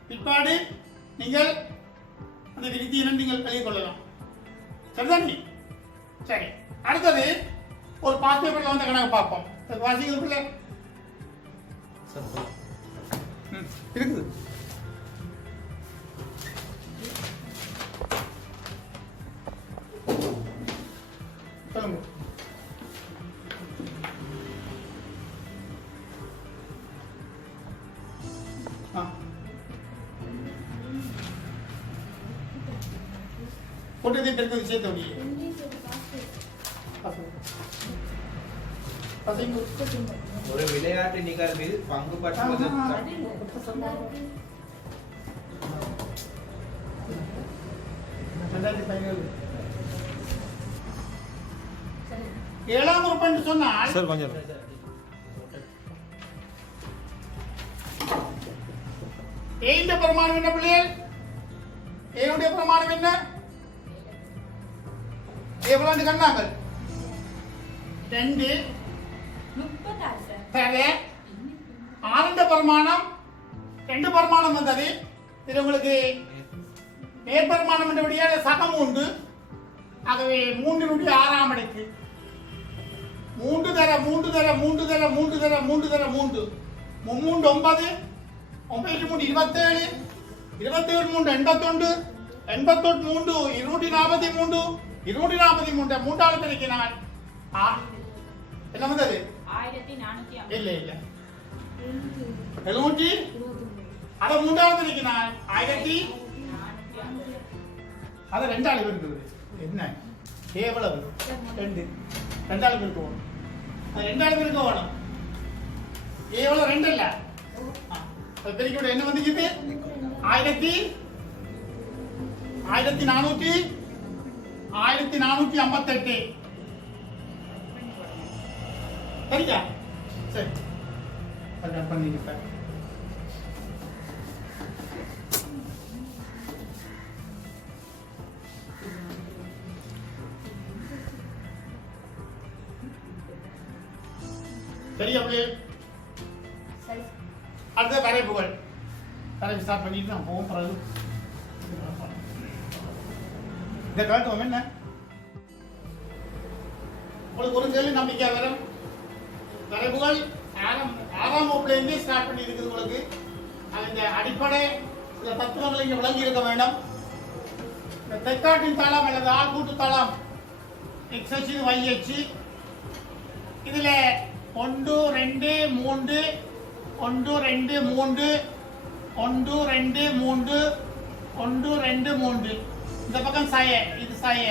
பிற்பாடு நீங்கள் அந்த விருத்தியை நீங்கள் கழிவு கொள்ளலாம் சரிதானே சரி அடுத்தது ஒரு பாஸ் பேப்பர்ல வந்த கணக்கு பார்ப்போம் வாசிக்கிறது பிள்ளை இருக்குது சொல்லுங்க போட்டதை பெருக்க விஷயத்தை ஒரு விளையாட்டு நிகழ்வில் பங்கு பற்றுவது ஏழாம் உறுப்பு என்று சொன்னால் சார் கொஞ்சம் ஏஇந்த பிரமாணம் என்ன பிள்ளைகள் ஏனுடைய பிரமாணம் என்ன எவ்வளவு கண்ணாங்கள் 2 சரி ஆனந்த பிரமாணம் 2 பிரமாணம் வந்தது இது உங்களுக்கு நேர்பெருமானம் என்றபடியாக சகம் உண்டு ஆகவே 3 ஆறாம் அடுக்கு 3 தர 3 தர 3 தர 3 தர 3 தர 3 3 9 9 3 27 27 3 81 81 3 243 243 மூன்றாவது பெருக்கினால் என்ன வந்தது 1450 இல்ல இல்ல 700 அத மூன்றாவது பெருக்கினால் 1000 அத ரெண்டாவது பெருக்குது என்ன எவ்வளவு 2 ரெண்டாவது பெருக்குவோம் அது ரெண்டாவது பெருக்க வேணும் எவ்வளவு 2 இல்ல பெருக்கிவிட என்ன வந்துக்குது 1458 சரியா சரி கட் பண்ணிக்கிட்டேன் சரியா பிள்ளை அடுத்த வரைப்புகள் வரைப்பு ஸ்டார்ட் பண்ணிட்டு நான் போவோம் பிறகு இந்த காட்டுவோம் என்ன உங்களுக்கு ஒரு கேள்வி நம்பிக்கை வரும் வரைப்புகள் ஆறாம் வகுப்புலேருந்தே ஸ்டார்ட் பண்ணி இருக்குது உங்களுக்கு அந்த அடிப்படை சில தத்துவங்களை இங்கே விளங்கி இருக்க வேண்டும் இந்த தெற்காட்டின் தளம் அல்லது ஆள் கூட்டு தளம் எக்ஸ் அச்சு y அச்சு இதுல 1 2 3 1 2 3 1 2 3 1 2 3 இந்த பக்கம் சாய இது சாய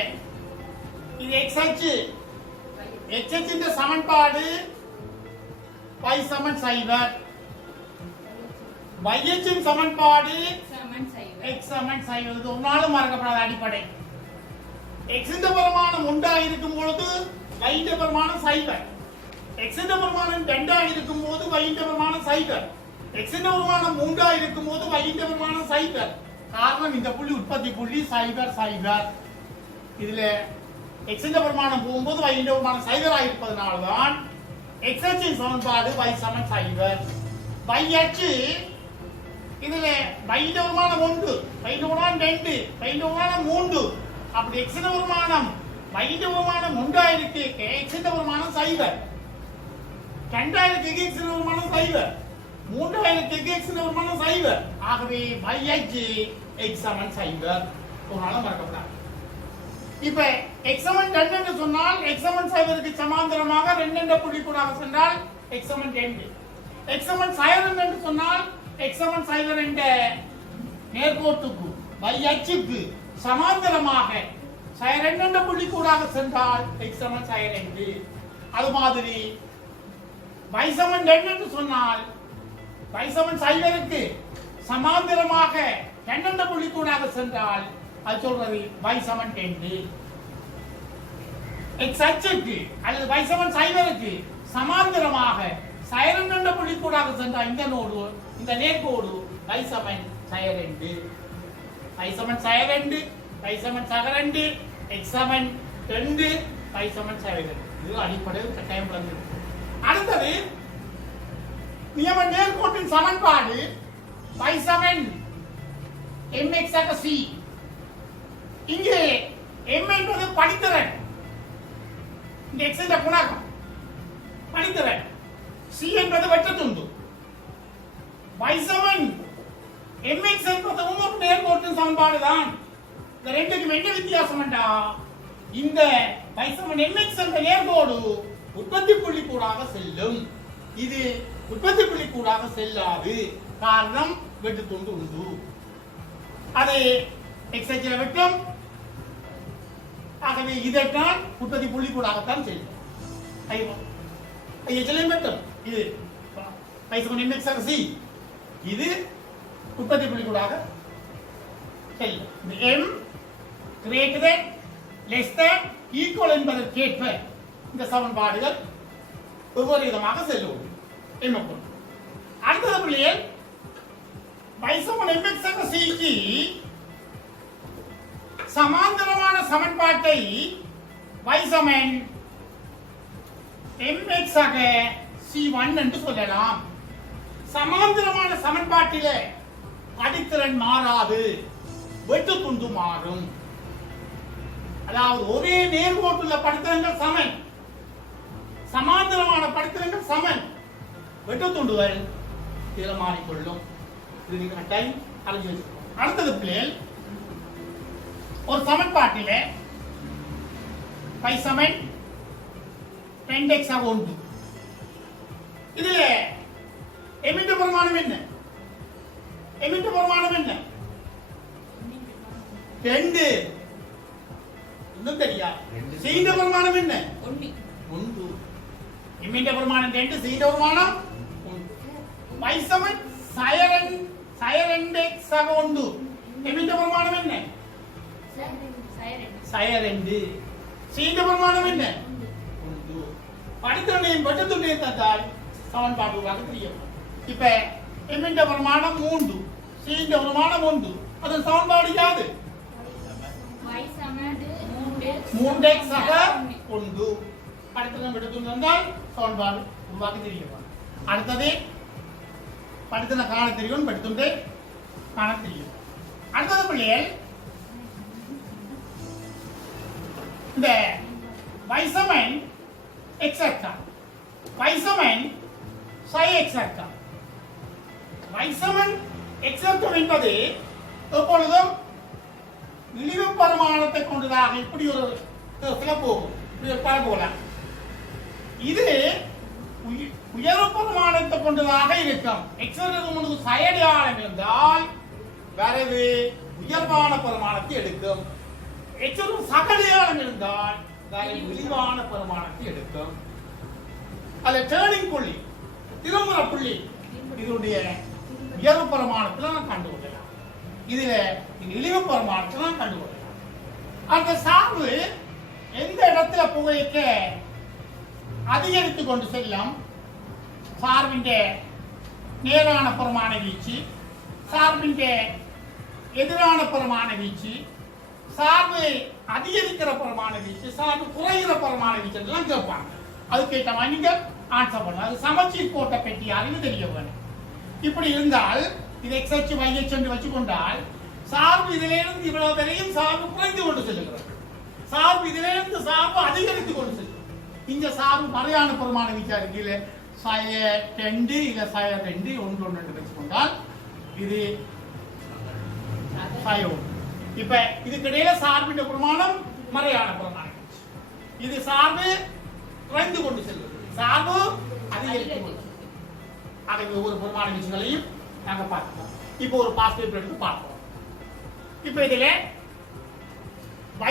இது எக்ஸ் அச்சு எக்ஸ் அச்சின் சமன்பாடு y சமன் சைவர் y அச்சின் சமன்பாடு x சமன் சைவர் இது ஒரு நாளும் மறக்கப்படாத அடிப்படை x இன் பிரமாணம் உண்டா இருக்கும் பொழுது y இன் பிரமாணம் சைவர் x இன் பிரமாணம் 2 ஆ இருக்கும் போது y இன் பிரமாணம் சைவர் x இன் பிரமாணம் 3 ஆ இருக்கும் போது y இன் பிரமாணம் சைவர் காரணம் இந்த புள்ளி உற்பத்தி புள்ளி சைவர் சைவர் இதுல x இன் பிரமாணம் போகும்போது y இன் பிரமாணம் சைவர் ஆ இருப்பதனால தான் x அச்சின் சமன்பாடு y சமன் சைவர் y அச்சு இதுல y இன் பிரமாணம் 1 y இன் பிரமாணம் 2 y இன் பிரமாணம் 3 அப்படி x இன் பிரமாணம் y இன் பிரமாணம் 1 ஆ இருக்கு x இன் பிரமாணம் சைவர் 2000 x இன் பிரமாணம் சைவர் 3000 x இன் பிரமாணம் சைவர் ஆகவே y அச்சு x சமன் சைவர் ஒரு நாளும் மறக்கப்படாது இப்ப x சமன் 2 என்று சொன்னால் x சமன் சைவருக்கு சமாந்தரமாக 2 என்ற புள்ளி கூடாக சென்றால் x சமன் 2 x சமன் சைவர் என்று சொன்னால் x சமன் சைவர் என்ற நேர்கோட்டுக்கு y அச்சுக்கு சமாந்தரமாக சைவர் 2 என்ற புள்ளி கூடாக சென்றால் x சமன் சைவர் 2 அது மாதிரி y சமன் 2 என்று சொன்னால் y சமன் சைவருக்கு சமாந்தரமாக 2 என்ற புள்ளி கூடாக சென்றால் அது சொல்றது y சமன் 2 x அச்சுக்கு அல்லது y சமன் சைவருக்கு சமாந்தரமாக சைரன் என்ற புள்ளிக்கூடாக சென்ற இந்த நோடு இந்த நேர்கோடு y சமன் சைரண்டு y சமன் சைரண்டு y சமன் சகரண்டு x சமன் 2 y சமன் சைரண்டு. இது அடிப்படை கட்டாயம் விளங்குது. அடுத்தது நியம நேர்கோட்டின் சமன்பாடு y சமன் mx ஆக c. இங்கே m என்பது படித்திறன், இந்த x என்ற குணகம் படித்திறன், c என்பது வெட்டுத்துண்டு. y சமன் mx என்பது ஒரு நேர்கோட்டின் சமன்பாடு தான். இந்த ரெண்டுக்கும் என்ன வித்தியாசம் என்றா, இந்த y சமன் mx என்ற நேர்கோடு உற்பத்தி புள்ளி கூடாக செல்லும், இது உற்பத்தி புள்ளி கூடாக செல்லாது. காரணம் வெட்டுத்துண்டு உண்டு. அதை x அச்சில் வெட்டும். ஆகவே இதைத்தான் உற்பத்தி புள்ளி கூடாகத்தான் செல்லும். ஐயச்சிலையும் வெட்டும். இது y சமன் mx ஆக c, இது உற்பத்தி புள்ளி கூடாக செல்லும். m greater than less than equal என்பதற்கேற்ப இந்த சமன்பாடுகள் ஒவ்வொரு விதமாக செல்லும். அடுத்தது பிள்ளைகள் y சமன் mx ஆக c க்கு சமாந்தரமான சமன்பாட்டை y சமன் mx ஆக c1 என்று சொல்லலாம். சமாந்தரமான சமன்பாட்டிலே படித்திறன் மாறாது, வெட்டுத்துண்டு மாறும். அதாவது ஒரே நேர்கோட்டுள்ள படித்திறன்கள் சமன், சமாந்தரமான படித்திறன்கள் சமன், வெட்டுத்துண்டுகள் இதில் மாறிக்கொள்ளும். இது நீங்க கட்டாயம் அறிஞ்சு வச்சுக்கணும். அடுத்தது பிள்ளைகள் ஒரு சமன்பாட்டிலே y சமன் 2x ஆக 1. இதுல m இன் பெருமானம் என்ன? m இன் பெருமானம் என்ன? 2. இன்னும் தெரியா? c இன் பெருமானம் என்ன? 1. m இன் பெருமானம் 2, c இன் பெருமானம் 1. y சமன் sin2x ஆக 1. m இன் பெருமானம் என்ன? sin2. c இன் பெருமானம் என்ன? 1. படித்திறனையும் வெட்டுத்துண்டையும் தந்தால் சமன்பாடு உருவாக தெரியும். இப்ப m இன் பெருமானம் 3, c இன் பெருமானம் 1. அது சமன்பாடு யாது? y சமன் 3x ஆக 1. படித்திறனை வெட்டுத்துண்டு தந்தால் சமன்பாடு உருவாக தெரியும். அடுத்தது படித்திறனை காண தெரியும், வெட்டுத்துண்டை காண தெரியும். அடுத்தது பிள்ளைகள் இந்த y சமன் x இருக்கா, y சமன் psi x இருக்கா. y சமன் x என்பது எப்பொழுதும் இழிவு பரிமாணத்தை கொண்டதாக இப்படி ஒரு போகும், இப்படி ஒரு பரபோல. இது உயர்வு பரிமாணத்தை கொண்டதாக இருக்கும். x உங்களுக்கு சயடியாளம் இருந்தால் வரவு உயர்வான பரிமாணத்தை எடுக்கும். சகடியாளம் இருந்தால் விரிவான பரிமாணத்தை எடுக்கும். அது டேர்னிங் புள்ளி, திருமுறை புள்ளி, இதனுடைய உயர்வு பரிமாணத்தில் நான் கண்டுகொள்ளலாம். இதுல இழிவு பரிமாணத்தில் நான் கண்டுகொள்ளலாம். அந்த சார்பு எந்த இடத்துல புகைக்க அதிகரித்துக் கொண்டு செல்லும், சார்பின் நேரான பரிமாண வீச்சு, சார்பின் எதிரான பரிமாண வீச்சு, சார்பு அதிகரிக்கிற பரிமாண வீச்சு, சார்பு குறைகிற பரிமாண வீச்சு எல்லாம் கேட்பாங்க. அதுக்கேற்ற மாதிரி நீங்க ஆன்சர் பண்ணலாம். அது சமச்சீர் கோட்ட பெட்டி அறிவு தெரிய வேணும். இப்படி இருந்தால் இது x அச்சு y அச்சு என்று வச்சுக்கொண்டால் சார்பு இதிலிருந்து இவ்வளவு வரையும் சார்பு குறைந்து கொண்டு செல்கிறது, சார்பு இதிலிருந்து சார்பு அதிகரித்து கொண்டு செல்லும். இந்த சார்பு மறையான பரிமாண வீச்சா இருக்கு. இல்ல சய 2 இல்ல சய 2 1 1 வச்சுக்கொண்டால் இது சய 1. இப்ப இதுக்கு இடையில சார்பின் பிரமாணம் மறையான பிரமாணம். இது சார்பு குறைந்து கொண்டு செல்வது, சார்பு அதிகரித்து கொண்டு. அதை ஒவ்வொரு பிரமாண வீச்சுகளையும் நாங்க பார்க்கலாம். இப்போ ஒரு பாஸ் பேப்பர் எடுத்து பார்ப்போம். இப்ப இதுல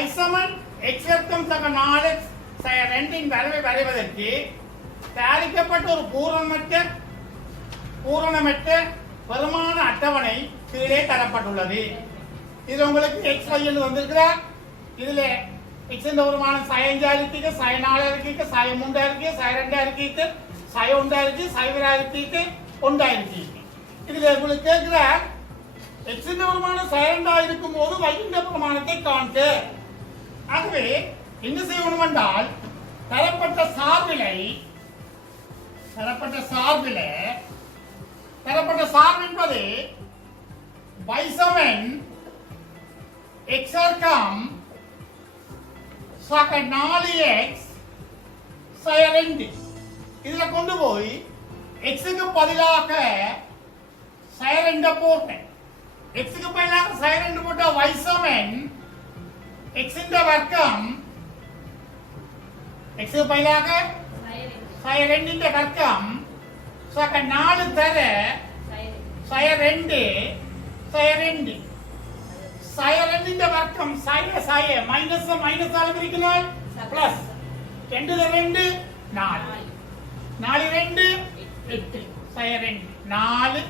y சமன் x வர்க்கம் சக 4x சக 2 இன் வரவை வரைவதற்கு தயாரிக்கப்பட்ட ஒரு பூரணமற்ற பெருமான அட்டவணை கீழே தரப்பட்டுள்ளது. இதுல உங்களுக்கு x y என்று வந்திருக்கிறார். இதுல எக்ஸின் வருமானம் சயஞ்சா இருக்கு, சயநாளா இருக்கு, சயமுண்டா இருக்கு, சயரெண்டா இருக்கு, சயொண்டா இருக்கு, சைவரா இருக்கு, ஒண்டா இருக்கு. இதுல உங்களுக்கு கேட்கிற எக்ஸின் வருமானம் சயரெண்டா இருக்கும் போது வைகின்ற பிரமாணத்தை காண்க. ஆகவே என்ன செய்யணும் என்றால் தரப்பட்ட சார்பு என்பது y7 x வர்க்கம் சக 4x சய 2. இதுல கொண்டு போய் x க்கு பதிலாக சய 2 போட்டேன். x க்கு பதிலாக சய 2 போட்டா y7 x இந்த வர்க்கம் x க்கு பதிலாக சய 2 இந்த வர்க்கம் சக 4 தர சய 2 சய 2 இந்த வர்க்கம் சய மைனஸ் ஆல பிரிக்கணும் பிளஸ் 2 2 4 4 2 8 சய 2 4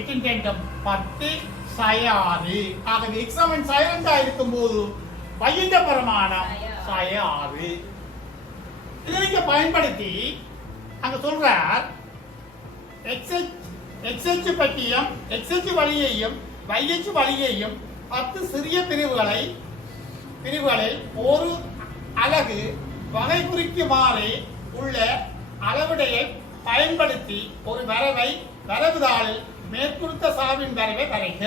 8 2 10 சய 6. ஆகவே x சமன் சய 2 இருக்கும்போது y இந்த பிரமாணம் சய 6. இதை நீங்க பயன்படுத்தி அங்க சொல்றார் xh பற்றியும் xh வழியையும் yh வழியையும் 10 சிறிய பிரிவுகளில் ஒரு அலகு வகை குறிக்குமாறு உள்ள அளவிடையை பயன்படுத்தி ஒரு வரவுதாளில் மேற்குறித்த சார்பின் வரைவை வரைக.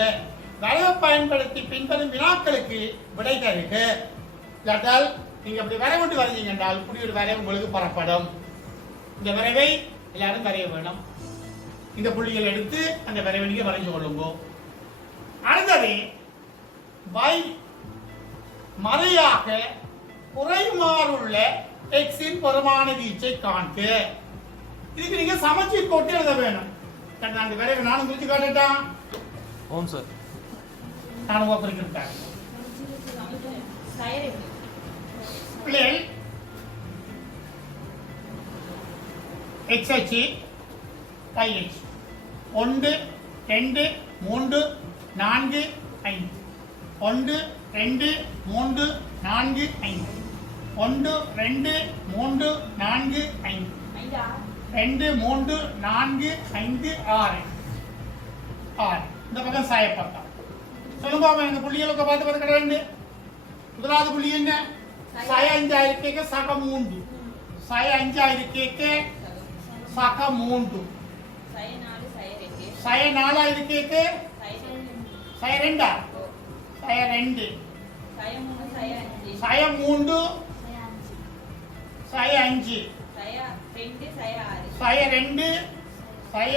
வரைவை பயன்படுத்தி பின்வரும் வினாக்களுக்கு விடை தருக. இல்லாட்டால் நீங்க அப்படி வரைவுண்டு வரைஞ்சீங்க என்றால் இப்படி ஒரு வரைவு உங்களுக்கு பெறப்படும். இந்த வரைவை எல்லாரும் வரைய வேணும். இந்த புள்ளிகள் எடுத்து அந்த வரைவை நீங்க வரைஞ்சு கொள்ளுங்க. அடுத்தது y மறையாக குறைமாறுள்ள எக்ஸின் பெருமான வீச்சை காண்க. இதுக்கு நீங்க சமச்சீர் போட்டு எழுத வேணும். அந்த வரைவை நானும் குறித்து காட்டட்டா? ஓம் சார். நானும் குறிக்கிட்டேன். பிள்ளைகள் xh yh 1 2 3 4 5 1 2 3 4 5 1 2 3 4 5 2 3 4 5 6 இந்த பக்கம் சாயப்பட்டம். சொல்லுங்க இந்த புள்ளிகளுக்கு பார்த்து கிடையாது. முதலாவது புள்ளி என்ன? சய 5 ஆயிருக்கேக்க சக 3 சய 5 ஆயிருக்கேக்க சக 3 சய 4 ஆயிருக்கேக்க சய 2 சய 2 சய 3 சய 5 சய 2 சய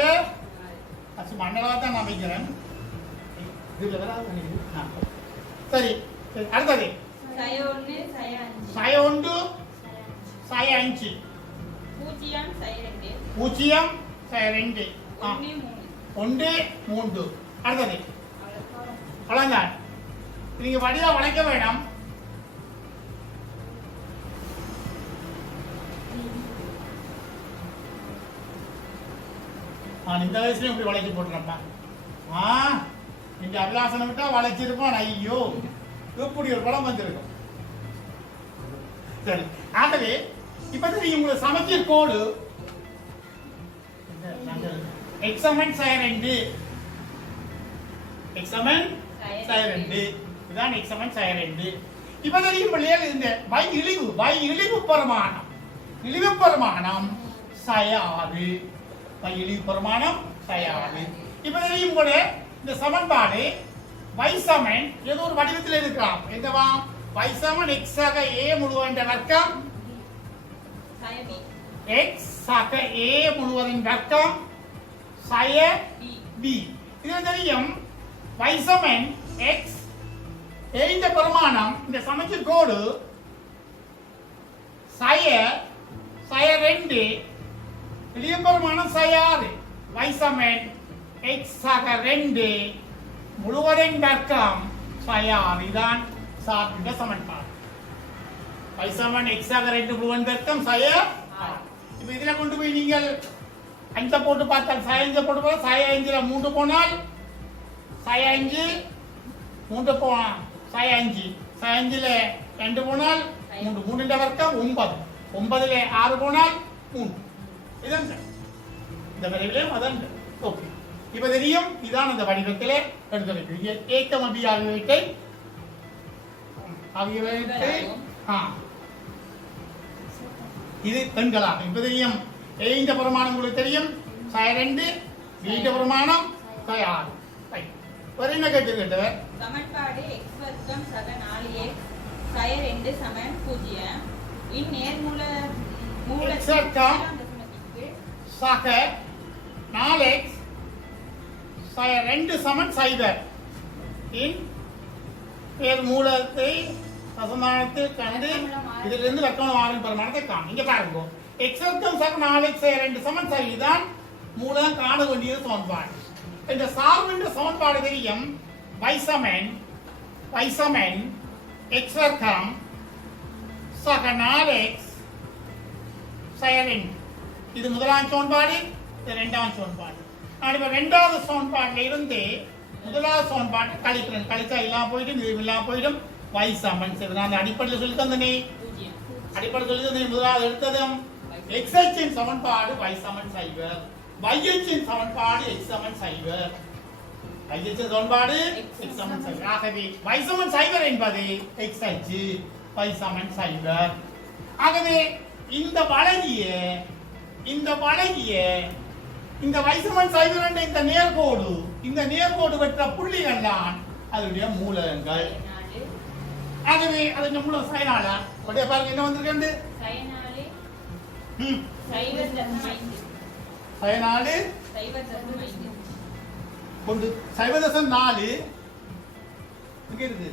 அச்சு மண்டலா தான் நான் வைக்கிறேன். சரி அடுத்தது சய 1 சய 5 பூஜ்ஜியம் சய 2 1 3. அடுத்தது அவ்வளவுதான். நீங்க வடிவா வளைக்க வேண்டாம். இந்த வயசுல இப்படி வளைச்சு போட்டுறப்பா. இந்த அபிலாசனம் விட்டா வளைச்சிருப்பான். ஐயோ இப்படி ஒரு படம் வந்திருக்கும். சரி ஆகவே இப்ப நீங்க உங்களுக்கு சமச்சீர் கோடு எக்ஸாமன் சய 2 எக்ஸாமன் சய 2 இதான் எக்ஸாமன் சய 2. இப்ப தெரியும் பிள்ளைகள் இந்த y இழிவு பெருமானம் சய 6 y இழிவு பெருமானம் சய 6. இப்ப தெரியும் கூட இந்த சமன்பாடு y சமன் ஏதோ ஒரு வடிவத்தில் இருக்கலாம். என்னவா? y சமன் x ஆக a முழுவதின் வர்க்கம் x ஆக a முழுவதின் வர்க்கம் சய b. இது தெரியும் y சமன் x a இந்த பெருமானம் இந்த சமச்சீர் கோடு சய 2 இழிவு பெருமானம் சய 6 y சமன் x ஆக 2 முழுவதின் வர்க்கம் சய 6. இதான் சார்பின் சமன்பாடு. y சமன் x ஆக 2 முழுவதின் வர்க்கம் சய 6. இப்போ இதுல கொண்டு போய் நீங்கள் 5 போட்டு பார்த்தால் சய 5 போட்டு பார்த்தா சய 5ல 3 போனால் சய 5 3 போனால் சய 5 சய 5ல 2 போனால் மூன்று மூன்றிന്റെ வர்க்கம் 9 9லே 6 போனால் 3 இதான் இந்த வரைவிலே அதான் ஓகே இப்ப தெரியும் இதான் அந்த வடிவத்திலே எழுதப்பட்டிருக்கு ஏக்கம் அபி ஆகியவற்றை இது பெண்களாக இப்ப தெரியும் இந்த பிரமாணம் உங்களுக்கு தெரியும் சய 2 வீட்டு பிரமாணம் சய 6 வேற என்ன கேட்டவர் சமன்பாடு x வர்க்கம் சக 4x சய 2 சமன் 0 இன் நேர்மூல x வர்க்கம் சக 4x சய 2 சமன் 0 இன் நேர்மூலத்தை சமமானத்தை கண்டு இதிலிருந்து வர்க்கம் மாறும் பிரமாணத்தை காணும் இங்க பாருங்க x வர்க்கம் சக 4x சய 2 சமன் 0 இதுதான் மூலம் காண வேண்டிய சமன்பாடு இந்த சார்பின் சமன்பாடு தெரியும் y சமன் x வர்க்கம் சக 4x சய 2 இது முதலாம் சமன்பாடு இது இரண்டாம் சமன்பாடு நான் இப்ப இரண்டாவது சமன்பாட்டில இருந்து முதலாவது சமன்பாட்டை கழிக்கிறேன் கழிச்சா எல்லாம் போயிடும் இது எல்லாம் போயிடும் y சமன் சரி நான் அடிப்படையில் சொல்லி தந்தனே அடிப்படை சொல்லி தந்தேன் முதலாவது எடுத்ததும் x அச்சின் சமன்பாடு y சமன் 0 y அச்சின் சமன்பாடு x சமன் 0 y அச்சின் சமன்பாடு x சமன் 0 ஆகவே y சமன் 0 என்பது x அச்சு y சமன் 0 ஆகவே இந்த வளைய இந்த y சமன் 0 என்ற இந்த நேர்கோடு பெற்ற புள்ளிகள் தான் அதனுடைய மூலங்கள் ஆகவே அதனுடைய மூலம் சைனால அப்படியே பாருங்க என்ன வந்திருக்கு சயனாலே சயனாலே கொண்டு 0.4 இங்க இருக்கு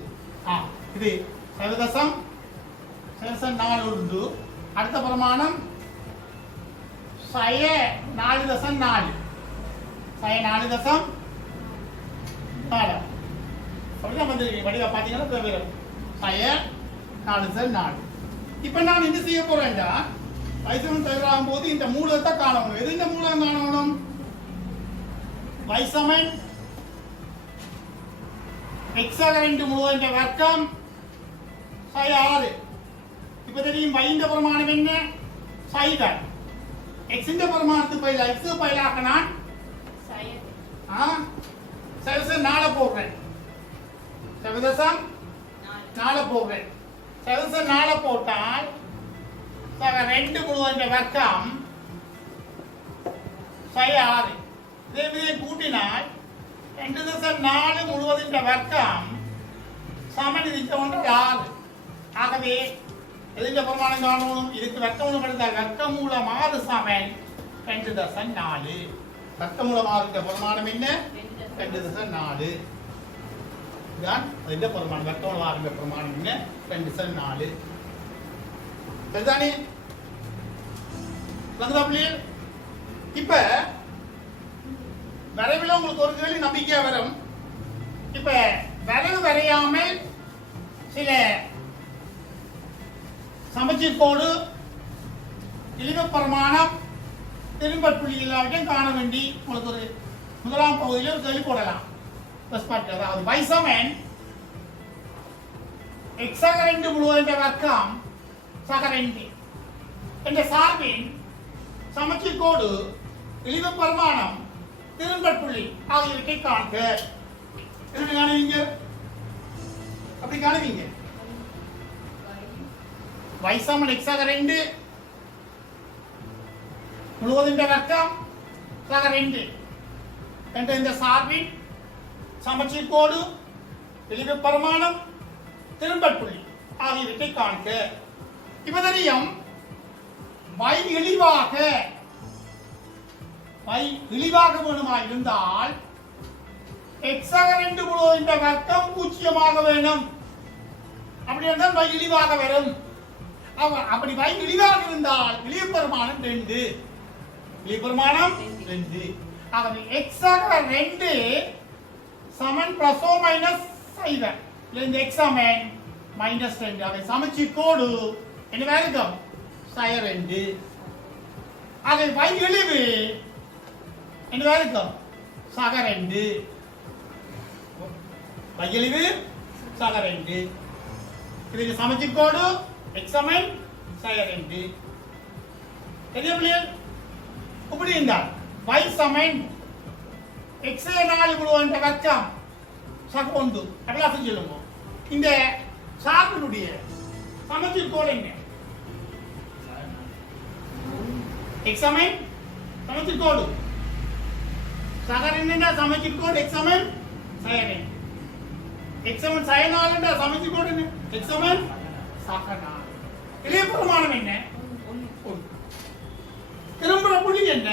இது 0.4 உண்டு அடுத்த பிரமாணம் சய 4.4 சய 4.4 அப்படிதான் வந்திருக்கு வடிவா பாத்தீங்கன்னா சய 4.4 இப்ப நான் என்ன செய்ய போறேன்டா வைசமன் தவிராகும் போது இந்த மூலத்தை காணணும் எது இந்த மூலம் காணணும் வைசமன் எக்ஸாக 2 மூலன்ற வர்க்கம் சய 6 இப்ப தெரியும் y இந்த பிரமாணம் என்ன சைதான் x இந்த பிரமாணத்துக்கு பதிலா x பதிலாக நான் சைவசம் 4 போடுறேன் சைவதசம் 4 போடுறேன் சைவசம் 4 போட்டால் சக 2 முழுவதுன்ற வர்க்கம் சய 6 இதே மாதிரி கூட்டினால் 2.4 முழுவதுன்ற வர்க்கம் சமன் இது ஒன்று 6 ஆகவே எதிர்ந்த பிரமாணம் காணணும் இதுக்கு வர்க்கமூலம் எடுத்தால் வர்க்கமூலம் 6 சமன் 2.4 வர்க்கமூலம் 6 பிரமாணம் என்ன 2.4 தான் അതിന്റെ பிரமாணம் வர்க்கமூலம் 6 பிரமாணம் என்ன 2.4 சரிதானே வந்துடாப்லையே இப்ப வரைவில் உங்களுக்கு ஒரு கேள்வி நம்பிக்கையா வரும் இப்ப வரைவு வரையாமல் சில சமச்சீர் கோடு இழிவு பிரமாணம் திரும்ப புள்ளி எல்லாவற்றையும் காண வேண்டி உங்களுக்கு ஒரு முதலாம் பகுதியில் ஒரு கேள்வி போடலாம் அதாவது y சமன் x-ஆக 2 முழுவதுன்ற வர்க்கம் சக 2 என்ற சார்பின் சமச்சீர் கோடு இழிவு பிரமாணம் திரும்ப புள்ளி ஆகியவற்றை காண்க எப்படி காணுவீங்க அப்படி காணுவீங்க y சமன் x-ஆக 2 முழுவதுன்ற வர்க்கம் சக 2 என்ற இந்த சார்பின் சமச்சீர் கோடு இழிவு பிரமாணம் திரும்ப புள்ளி ஆகியவற்றை காண்க இப்ப தெரியும் y இழிவாக வேணுமா இருந்தால் x-ஆக 2 முழுவதுன்ற வர்க்கம் 0 வேணும் அப்படி இருந்தால் y இழிவாக வரும் அப்படி y இழிவாக இருந்தால் இழிவு பிரமாணம் 2 இழிவு பிரமாணம் 2 ஆகவே x-ஆக 2 சமன் பிளஸ் ஓ மைனஸ் 0 இந்த x சமன் மைனஸ் 2 ஆகவே சமச்சீர் கோடு என்ன இருக்கும் சய 2 ஆகவே y இழிவு என்ன இருக்கும் சக 2 y இழிவு சக 2 இதுக்கு சமச்சீர் கோடு x சமன் sin 2 சரியா பிள்ளைகள் இப்படி இருந்தால் y சமன் x 4 முழுவதுன்ற வர்க்கம் சக 1 அப்படிலாம் சொல்லுங்க இந்த சார்பினுடைய சமச்சீர் கோடு என்ன x சமன் சமச்சீர் கோடு சக 2 என்ற சமச்சீர் கோடு x சமன் sin 2 x சமன் sin 4 என்ற சமச்சீர் கோடு என்ன x சமன் சக 4 இளைய பிரமாணம் என்ன திரும்புற புள்ளி என்ன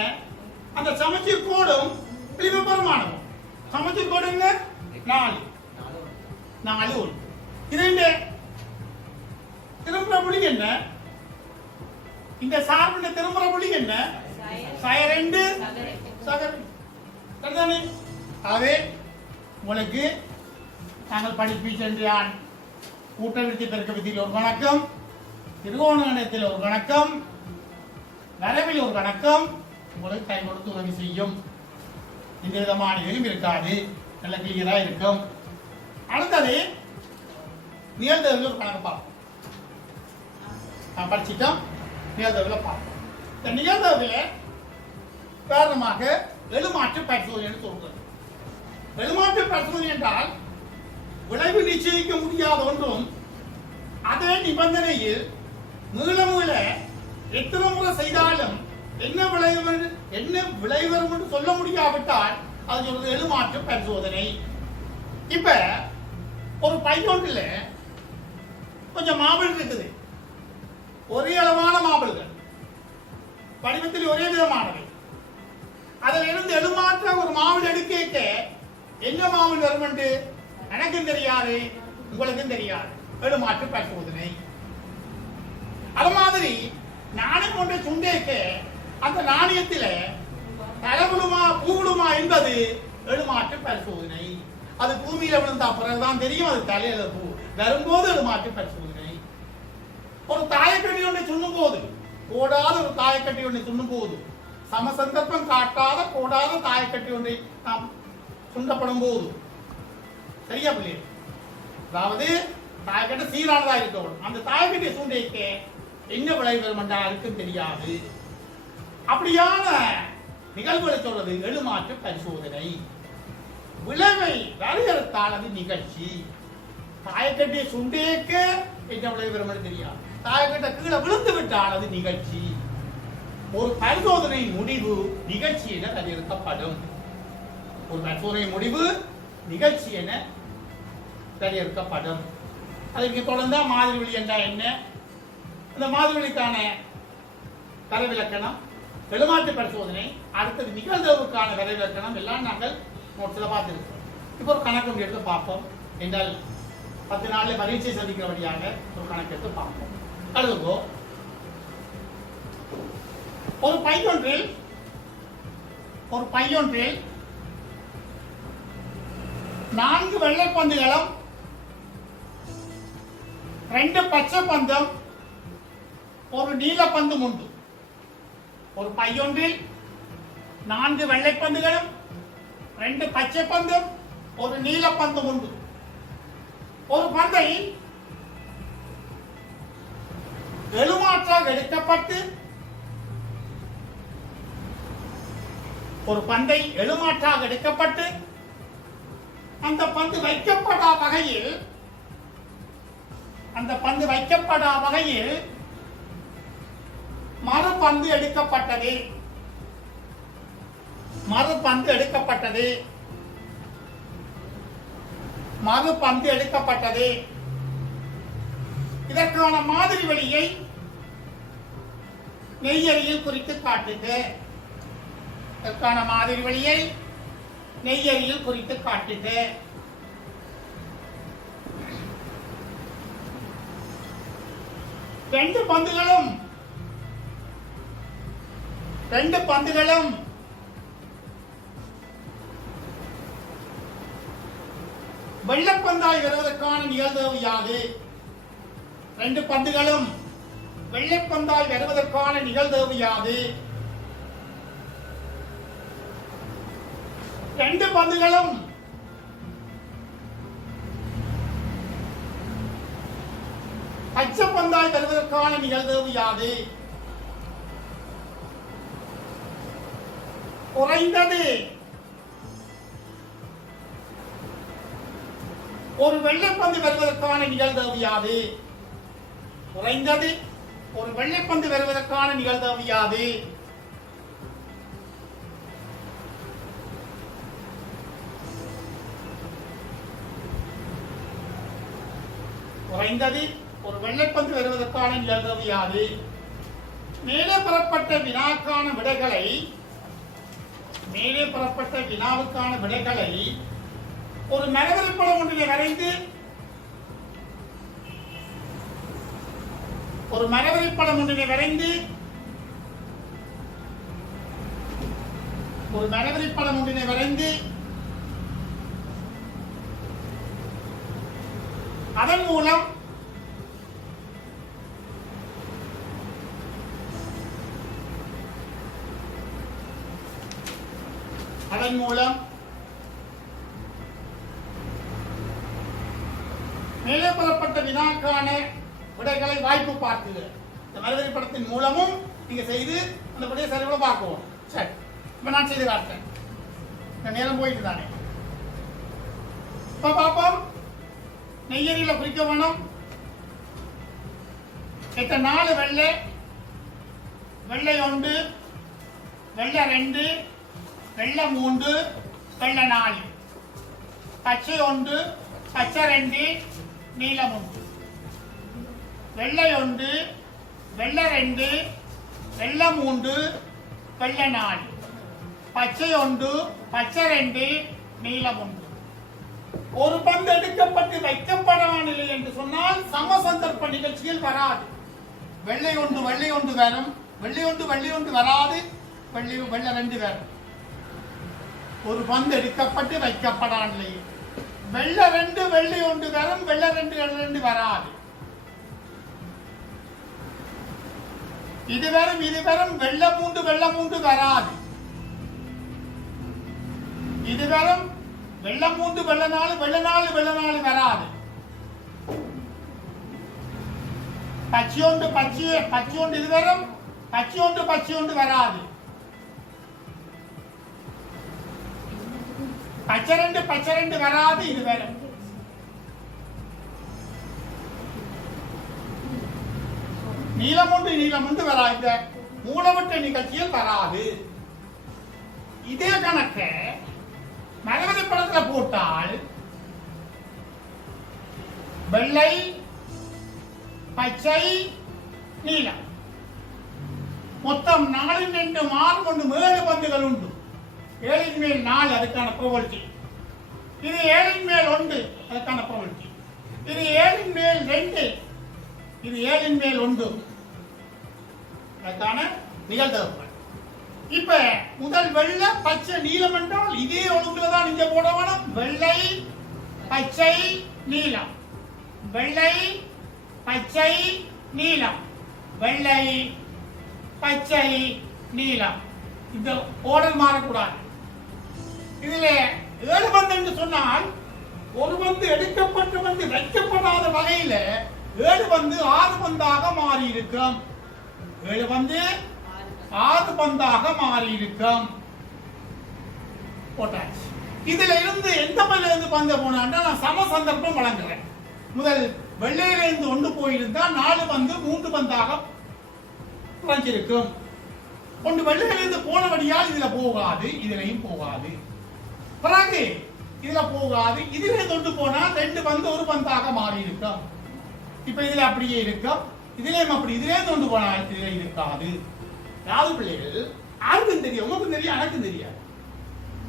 அந்த சமச்சீர் கோடும் இளைய பிரமாணமும் சமச்சீர் கோடு என்ன 4 4 இரண்டு திரும்புற புள்ளி என்ன இந்த சார்பின் திரும்புற புள்ளி என்ன sin 2 சக 2 சரிதானே ஆகவே உங்களுக்கு நாங்கள் படிப்பிச்சென்றான் கூட்டவிருத்தி பெருக்க விதியில் ஒரு கணக்கம் திருகோணத்தில் ஒரு கணக்கம் வரவில் ஒரு கணக்கம் உங்களுக்கு கை கொடுத்து உதவி செய்யும் இந்த விதமான எதுவும் இருக்காது நல்ல கிளியரா இருக்கும் அடுத்தது நிகழ்தகவில் ஒரு கணக்கு பார்ப்போம் படிச்சிட்டோம் நிகழ்தகவில் பார்ப்போம் இந்த நிகழ்தகவில் காரணமாக எழுமாற்று பரிசோதனை சொல்றது எழுமாற்று பரிசோதனை என்றால் விளைவு நிச்சயிக்க முடியாத ஒன்றும் அதே நிபந்தனையில் மீள மீள எத்தனை முறை செய்தாலும் என்ன விளைவு என்று சொல்ல முடியாவிட்டால் அது சொல்றது எழுமாற்று பரிசோதனை. இப்ப ஒரு பையொன்றில் கொஞ்சம் மாபிள் இருக்குது, ஒரே அளவான மாபிள்கள், வடிவத்தில் ஒரே விதமானவை. அதில் இருந்து எழுமாற்ற ஒரு மாவில் எடுக்க என்ன மாவில் வரும் என்று எனக்கும் தெரியாது, உங்களுக்கும் தெரியாது. எழுமாற்று பரிசோதனை. அது மாதிரி நாணயம் ஒன்றை சுண்டேக்க அந்த நாணயத்தில் தலைவிழுமா பூவிழுமா என்பது எழுமாற்று பரிசோதனை. அது பூமியில விழுந்தா பிறகுதான் தெரியும் அது தலையில பூ வரும்போது எழுமாற்று பரிசோதனை. ஒரு தாயக்கட்டி ஒன்றை சுண்ணும் போது, கோடாத ஒரு தாயக்கட்டி ஒன்றை சுண்ணும் போது, சம சந்தர்ப்பம் காட்டாத கோடாத தாயக்கட்டி ஒன்றை நாம் சுண்டப்படும் போது, சரியா பிள்ளைகள்? அதாவது தாயக்கட்டை சீரானதா இருக்கணும். அந்த தாயக்கட்டை சூண்டைக்க என்ன விளைவு வரும் என்றால் யாருக்கும் தெரியாது. அப்படியான நிகழ்வுகளை சொல்றது எழுமாற்று பரிசோதனை. விளைவை வரையறுத்தால் அது நிகழ்ச்சி. தாயக்கட்டியை சுண்டேக்க என்ன விளைவு வரும் என்று தெரியாது. தாயக்கட்டை கீழே விழுந்து விட்டால் அது நிகழ்ச்சி. ஒரு பரிசோதனை முடிவு நிகழ்ச்சி என வரையறுக்கப்படும். ஒரு பரிசோதனை முடிவு நிகழ்ச்சி என வரையறுக்கப்படும். அதுக்கு தொடர்ந்தா மாதிரி வழி என்றால் என்ன, அந்த மாதிரி வழிக்கான வரைவிலக்கணம், எழுமாற்று பரிசோதனை, அடுத்தது நிகழ்தகவுக்கான வரைவிலக்கணம் எல்லாம் நாங்கள் நோட்ஸில் பார்த்துருக்கோம். இப்போ ஒரு கணக்கு ஒன்று எடுத்து பார்ப்போம். என்றால் 10 நாளில் பரீட்சை சந்திக்கிறபடியாக ஒரு கணக்கு எடுத்து பார்ப்போம். அடுத்தோ ஒரு பையொன்றில் 4 வெள்ளை பந்துகளும் 2 பச்சை பந்தும் ஒரு நீல பந்தும் உண்டு. ஒரு பையொன்றில் 4 வெள்ளை பந்துகளும் 2 பச்சை பந்தும் ஒரு நீல பந்தும் உண்டு. ஒரு பந்தை எழுமாற்றாக எடுக்கப்பட்டு அந்த பந்து வைக்கப்படா வகையில் மறுபந்து எடுக்கப்பட்டது. இதற்கான மாதிரி வழியை நெய்யறியில் குறித்து காட்டுக. இதற்கான மாதிரி வழியை நெய்யறியில் குறித்து காட்டுக. ரெண்டு பந்துகளும் வெள்ளைப்பந்தாய் வருவதற்கான நிகழ்தகவு யாது? 2 பந்துகளும் வெள்ளைப்பந்தாய் வருவதற்கான நிகழ்தகவு யாது? 2 பந்துகளும் பச்சை பந்தாய் வருவதற்கான நிகழ்தகவு யாது? குறைந்தது ஒரு வெள்ளைப்பந்து வருவதற்கான நிகழ்தகவு யாது? குறைந்தது ஒரு வெள்ளைப்பந்து வருவதற்கான நிகழ்தகவு யாது? குறைந்தது ஒரு வெள்ளைப்பந்து வருவதற்கான நிகழ்தகவு யாது? மேலே பெறப்பட்ட வினாவுக்கான விடைகளை ஒரு மரவரைபடம் ஒன்றிலே வரைந்து அதன் மூலம் மேலே பெறப்பட்ட வினாக்கான விடைகளை வாய்ப்பு பார்க்குது. இந்த மரவரி படத்தின் மூலமும் நீங்க செய்து அந்த விடையை சரிவர பார்க்குவோம். சரி, இப்ப நான் செய்து காட்டுறேன். நேரம் போயிட்டு தானே. இப்ப பார்ப்போம். நெய்யரியில குறிக்க வேணும். 4 வெள்ளை 1, வெள்ளை 2, வெள்ளை 3, வெள்ளை 4, பச்சை 1, பச்சை 2, நீலம் 1. வெள்ளை 1, வெள்ளை 2, வெள்ளை 3, வெள்ளை 4, பச்சை 1, பச்சை 2, நீலம் 1. ஒரு பந்து எடுக்கப்பட்டு வைக்கப்படவில்லை என்று சொன்னால் சம சந்தர்ப்ப நிகழ்ச்சியில் வராது. வெள்ளை 1 வரும், வெள்ளை 1 வராது, வெள்ளை 2 வரும். ஒரு பந்து எடுக்கப்பட்டு வைக்கப்படவில்லை. வெள்ளை 2 வரும், வெள்ளை 2 வராது. இது வரும், வெள்ளை 3 வராது. இது வரும், வெள்ளை 3, வெள்ளை 4 வராது. பச்சை 1 இது வரும், பச்சை 1 வராது. பச்சை 2 வராது. இது வரும். நீலம் 1 வராது. மூலவட்ட நிகழ்ச்சியில் வராது. இதே கணக்க மரவரி படத்துல போட்டால் வெள்ளை, பச்சை, நீலம் மொத்தம் 4 2 6 7 பந்துகள் உண்டு. 7 மேல் 4 அதுக்கான ப்ரோபபிலிட்டி. இது 7 மேல் 1 அதுக்கான ப்ரோபபிலிட்டி. இது 7 மேல் 2, இது 7 மேல் 1 அதுக்கான நிகழ்தகவு. இப்ப முதல் வெள்ளை, பச்சை, நீலம் என்றால் இதே ஒழுங்குல தான் இங்க போட வேணும். வெள்ளை, பச்சை, நீலம், வெள்ளை, பச்சை, நீலம், வெள்ளை, பச்சை, நீலம். இந்த ஆர்டர் மாறக்கூடாது. இதுல 7 பந்து என்று சொன்னால் ஒரு பந்து எடுக்கப்பட்டு வந்து வைக்கப்படாத வகையில 7 பந்து 6 பந்தாக மாறி இருக்கும். 7 பந்து 6 பந்தாக மாறி இருக்கும். போட்டாச்சு. இதுல இருந்து எந்த பந்துல இருந்து பந்த போனான்னா நான் சம சந்தர்ப்பம் வழங்குறேன். முதல் வெள்ளையில இருந்து 1 போயிருந்தா 4 பந்து 3 பந்தாக குறைஞ்சிருக்கும். 1 வெள்ளையில இருந்து போனபடியால் இதுல போகாது, இதுலையும் போகாது. பிறகு இதுல போகாது, இதுல இருந்து 1 போனா 2 பந்து 1 பந்தாக மாறி இருக்கும். இப்ப இதுல அப்படியே இருக்கும், இதுலயும் அப்படி, இதுல இருந்து 1 போனா இதுல இருக்காது. யாரு பிள்ளைகள் யாருக்கும் தெரியும், உங்களுக்கும் தெரியும், எனக்கும் தெரியாது,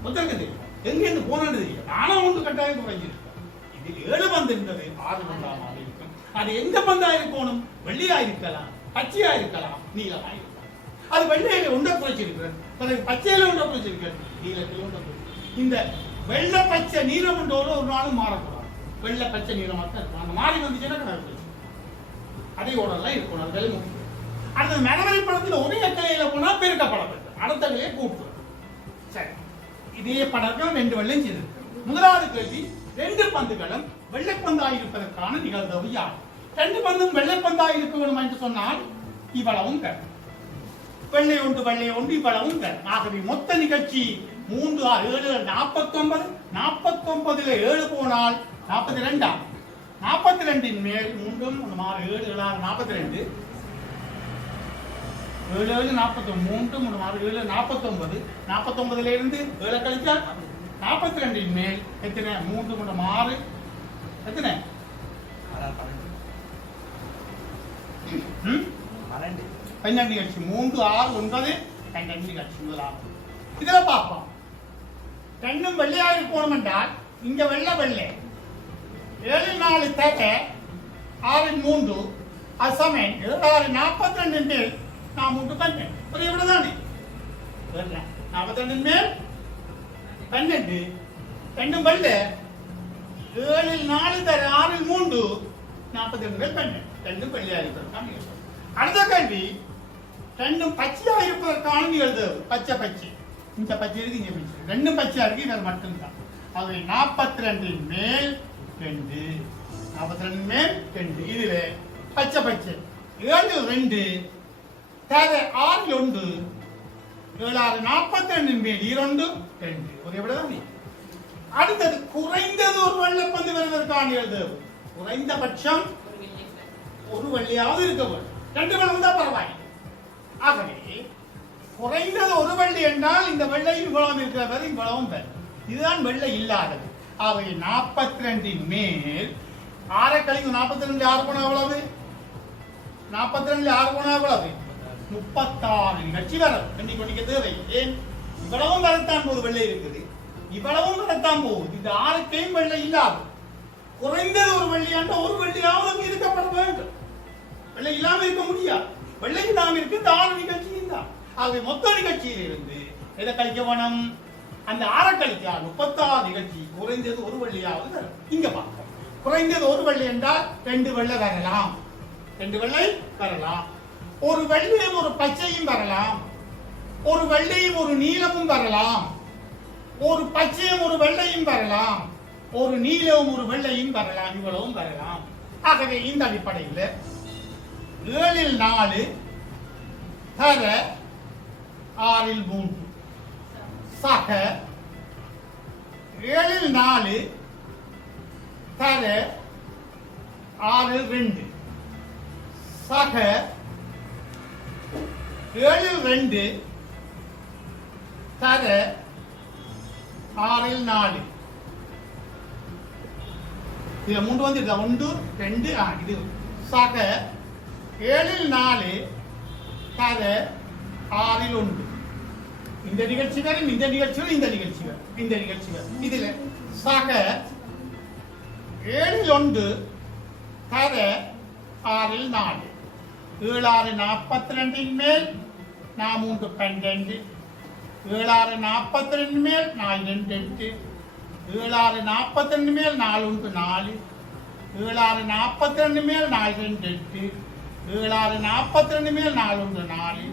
ஒருத்தருக்கும் தெரியும், எங்க இருந்து போனான்னு தெரியும். ஆனா 1 கட்டாயம் குறைஞ்சிருக்கும். இது 7 பந்து இருந்தது 6 பந்தா மாறி இருக்கும். அது எந்த பந்தா இருக்கணும்? வெள்ளையா இருக்கலாம், பச்சையா இருக்கலாம், நீலமா இருக்கலாம். அது வெள்ளையில 1 குறைச்சிருக்கிறது, பச்சையில 1 குறைச்சிருக்கிறது, நீலத்தில் 1 குறைச்சிருக்கிறது. இந்த வெள்ளை, பச்சை, நீலம் ஒரு நாளும் மாறக்கூடாது. வெள்ளை, பச்சை, நீளமா தான் இருக்கும். அந்த மாறி வந்துச்சுன்னா கணக்கு அதே ஓடலாம் இருக்கணும். அது வேலை முக்கியம். அந்த மரவரி படத்தில் ஒரே கிளையில போனா பெருக்கப்படப்பட்டு அடுத்த கிளையை கூட்டு. சரி, இதே படத்தில் 2 வெள்ளையும் செய்திருக்கு. முதலாவது கேள்வி, 2 பந்துகளும் வெள்ளை பந்தாயிருப்பதற்கான நிகழ்தகவு யார்? ரெண்டு பந்தும் வெள்ளைப்பந்தாக இருக்க வேண்டும் என்று சொன்னால் இவ்வளவும் தரும். வெள்ளை ஒன்று இவ்வளவும் தரும். ஆகவே மொத்த நிகழ்ச்சி 3 6 7 49. 49 7 போனால் 42. 42 மேல் 3 6 7 7 42. 7 7 43 3 6 7 49. 49 இருந்து 7 கழிச்சால் 42 மேல் எத்தனை? 3 3 6 எத்தனை? 12 நிகழ்ச்சி. 3 6 9 12 நிகழ்ச்சி முதலாகும். இதுல பார்ப்போம். ரெண்டும் வெள்ளையா இருக்கணும் என்றால் இங்க வெள்ளை 7 4 தக 6 3 அசமன் 7 42 மேல் நான் 3 பண்ணேன். ஒரு எவ்வளவுதானே? 42 மேல் 12 ரெண்டும் வெள்ளை. 7 4 தர 6 3 42 மேல் 12 ரெண்டும் வெள்ளையா இருக்கிறது. அடுத்த கேள்வி, ரெண்டும் பச்சையா இருப்பதற்கான நிகழ்வு. பச்சை இந்த பச்சை இருக்கு, இங்க பச்சை, ரெண்டும் பச்சையா இருக்கு, இது மட்டும்தான். ஆகவே 42 மேல் 2 42 மேல் 2 இதுல பச்சை 7 2 தர 6 1 7 6 42 மேல் 2 2 ஒரு எவ்வளவு? அடுத்தது குறைந்தது ஒரு வெள்ளைப்பந்து வருவதற்கான நிகழ்வு. குறைந்தபட்சம் ஒரு வெள்ளியாவது இருக்க வேண்டும். 2 வெள்ளை வந்தா பரவாயில்லை. ஆகவே குறைந்தது ஒரு வெள்ளி என்றால் இந்த வெள்ளையும் இவ்வளவு இருக்கிறது, இவ்வளவும் பெறும். இதுதான் வெள்ளை இல்லாதது. ஆகவே 42 மேல் 6 கழிக்கும் 42 6 போனா எவ்வளவு? 42 6 போனா எவ்வளவு? 36 நிகழ்ச்சி வரும். எண்ணிக்கொண்டிக்க தேவை. ஏன்? இவ்வளவும் வரத்தான் போது வெள்ளை இருக்குது, இவ்வளவும் வரத்தான் போகுது. இந்த 6க்கையும் வெள்ளை இல்லாது. குறைந்தது ஒரு வெள்ளி என்ற ஒரு வெள்ளியாவது இருக்கப்பட வேண்டும். வெள்ளை இல்லாம இருக்க முடியாது. வெள்ளை இல்லாம இருக்கு இந்த 6 நிகழ்ச்சியும் தான். ஆகவே மொத்த நிகழ்ச்சியில் இருந்து எதை கழிக்க வேணும்? அந்த 6 கழிச்சா 36 நிகழ்ச்சி. குறைந்தது ஒரு வெள்ளியாவது வரும். இங்க பார்ப்போம். குறைந்தது ஒரு வெள்ளி என்றால் 2 வெள்ளை வரலாம். 2 வெள்ளை வரலாம். ஒரு வெள்ளையும் ஒரு பச்சையும் வரலாம். ஒரு வெள்ளையும் ஒரு நீலமும் வரலாம். ஒரு பச்சையும் ஒரு வெள்ளையும் வரலாம். ஒரு நீலமும் ஒரு வெள்ளையும் வரலாம். இவ்வளவும் வரலாம். ஆகவே இந்த அடிப்படையில் 7 4 தர 6 3 சக 7 4 தர 6 2 சக 7 2 தர 6 4 இதுல 3 வந்து 1 2 இது சக 7 4 தர 6 1 இந்த நிகழ்ச்சி வரும். இந்த நிகழ்ச்சி வரும். இந்த நிகழ்ச்சி வரும். இந்த நிகழ்ச்சி வரும். இதுல சக 7 1 தர 6 4 7 6 42 மேல் 3 12 7 6 42 மேல் 4 2 8 7 6 42 மேல் 4 1 4 7 6 42 மேல் 4 2 8 7 6 42 மேல் 4 1 4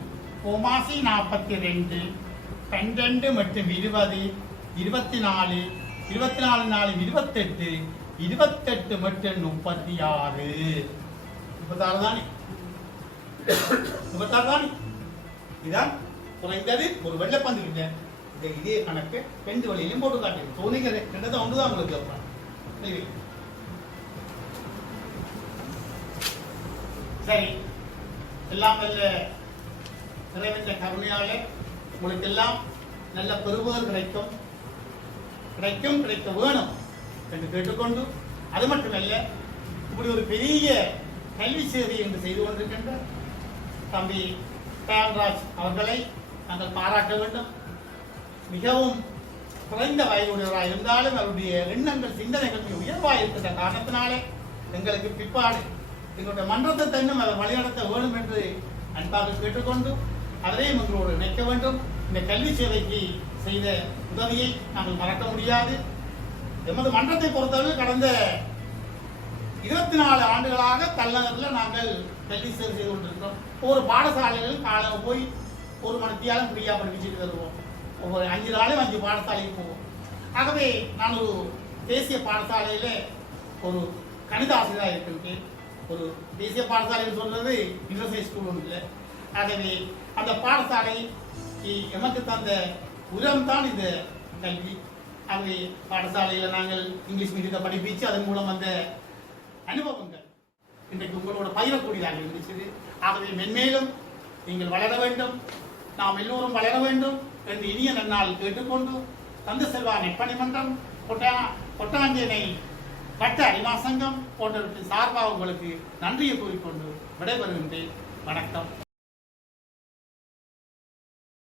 கோமாசி 42 12 மற்றும் 20 24 24 4 28 28 மற்றும் 36 36 தானே? 36 தானே? இதான் குறைந்தது ஒரு வெள்ளைப்பந்து இல்லை. இதே கணக்கு 2 வழியிலும் போட்டு காட்டு. தோணிக்கிற ரெண்டது ஒன்றுதான் உங்களுக்கு. சரி, எல்லாம் நல்ல இறைவன் கருணையால உங்களுக்கு எல்லாம் நல்ல பெறுபவர் கிடைக்க வேணும் என்று கேட்டுக்கொண்டு, அது மட்டுமல்ல, இப்படி ஒரு பெரிய கல்வி சேவை என்று செய்து கொண்டிருக்கின்ற தம்பி தயான்ராஜ் அவர்களை நாங்கள் பாராட்ட வேண்டும். மிகவும் குறைந்த வயதுடையவராக இருந்தாலும் அவருடைய எண்ணங்கள் சிந்தனைகள் உயர்வாக இருக்கின்ற காரணத்தினாலே எங்களுக்கு பிற்பாடு எங்களுடைய மன்றத்தை தன்னும் அவர் வழிநடத்த வேண்டும் என்று அன்பாக கேட்டுக்கொண்டு அதையும் எங்களோடு இணைக்க வேண்டும். இந்த கல்வி சேவைக்கு செய்த உதவியை நாங்கள் மறக்க முடியாது. எமது மன்றத்தை பொறுத்தவரை கடந்த 24 ஆண்டுகளாக தலைநகரில் நாங்கள் கல்வி சேவை செய்து கொண்டிருக்கிறோம். ஒவ்வொரு பாடசாலைகளில் காலையில் போய் ஒரு மணித்தியாலும் ஃப்ரீயாக படிச்சுட்டு தருவோம். ஒவ்வொரு 5 நாளையும் 5 பாடசாலைக்கு போவோம். ஆகவே நான் ஒரு தேசிய பாடசாலையில் ஒரு கணித ஆசிரியராக இருக்கின்றேன். ஒரு தேசிய பாடசாலை சொல்றது இன்டர்நேஷனல் ஸ்கூல் இல்லை. ஆகவே அந்த பாடசாலை எமக்கு தந்த உரம் தான் இந்த கல்வி. ஆகவே பாடசாலையில் நாங்கள் இங்கிலீஷ் மீடியத்தை படிப்பிச்சு அதன் மூலம் வந்த அனுபவங்கள் இன்றைக்கு உங்களோட பயிரக்கூடியதாக இருந்துச்சு. ஆகவே மென்மேலும் நீங்கள் வளர வேண்டும், நாம் எல்லோரும் வளர வேண்டும் என்று இனிய நன்னால் கேட்டுக்கொண்டு தந்த செல்வா நெற்பணி மன்றம், கொட்டாஞ்சேனை வட்ட அறிமா சங்கம் போன்றவற்றின் சார்பாக உங்களுக்கு நன்றியை கூறிக்கொண்டு விடைபெறுகின்றேன். வணக்கம்.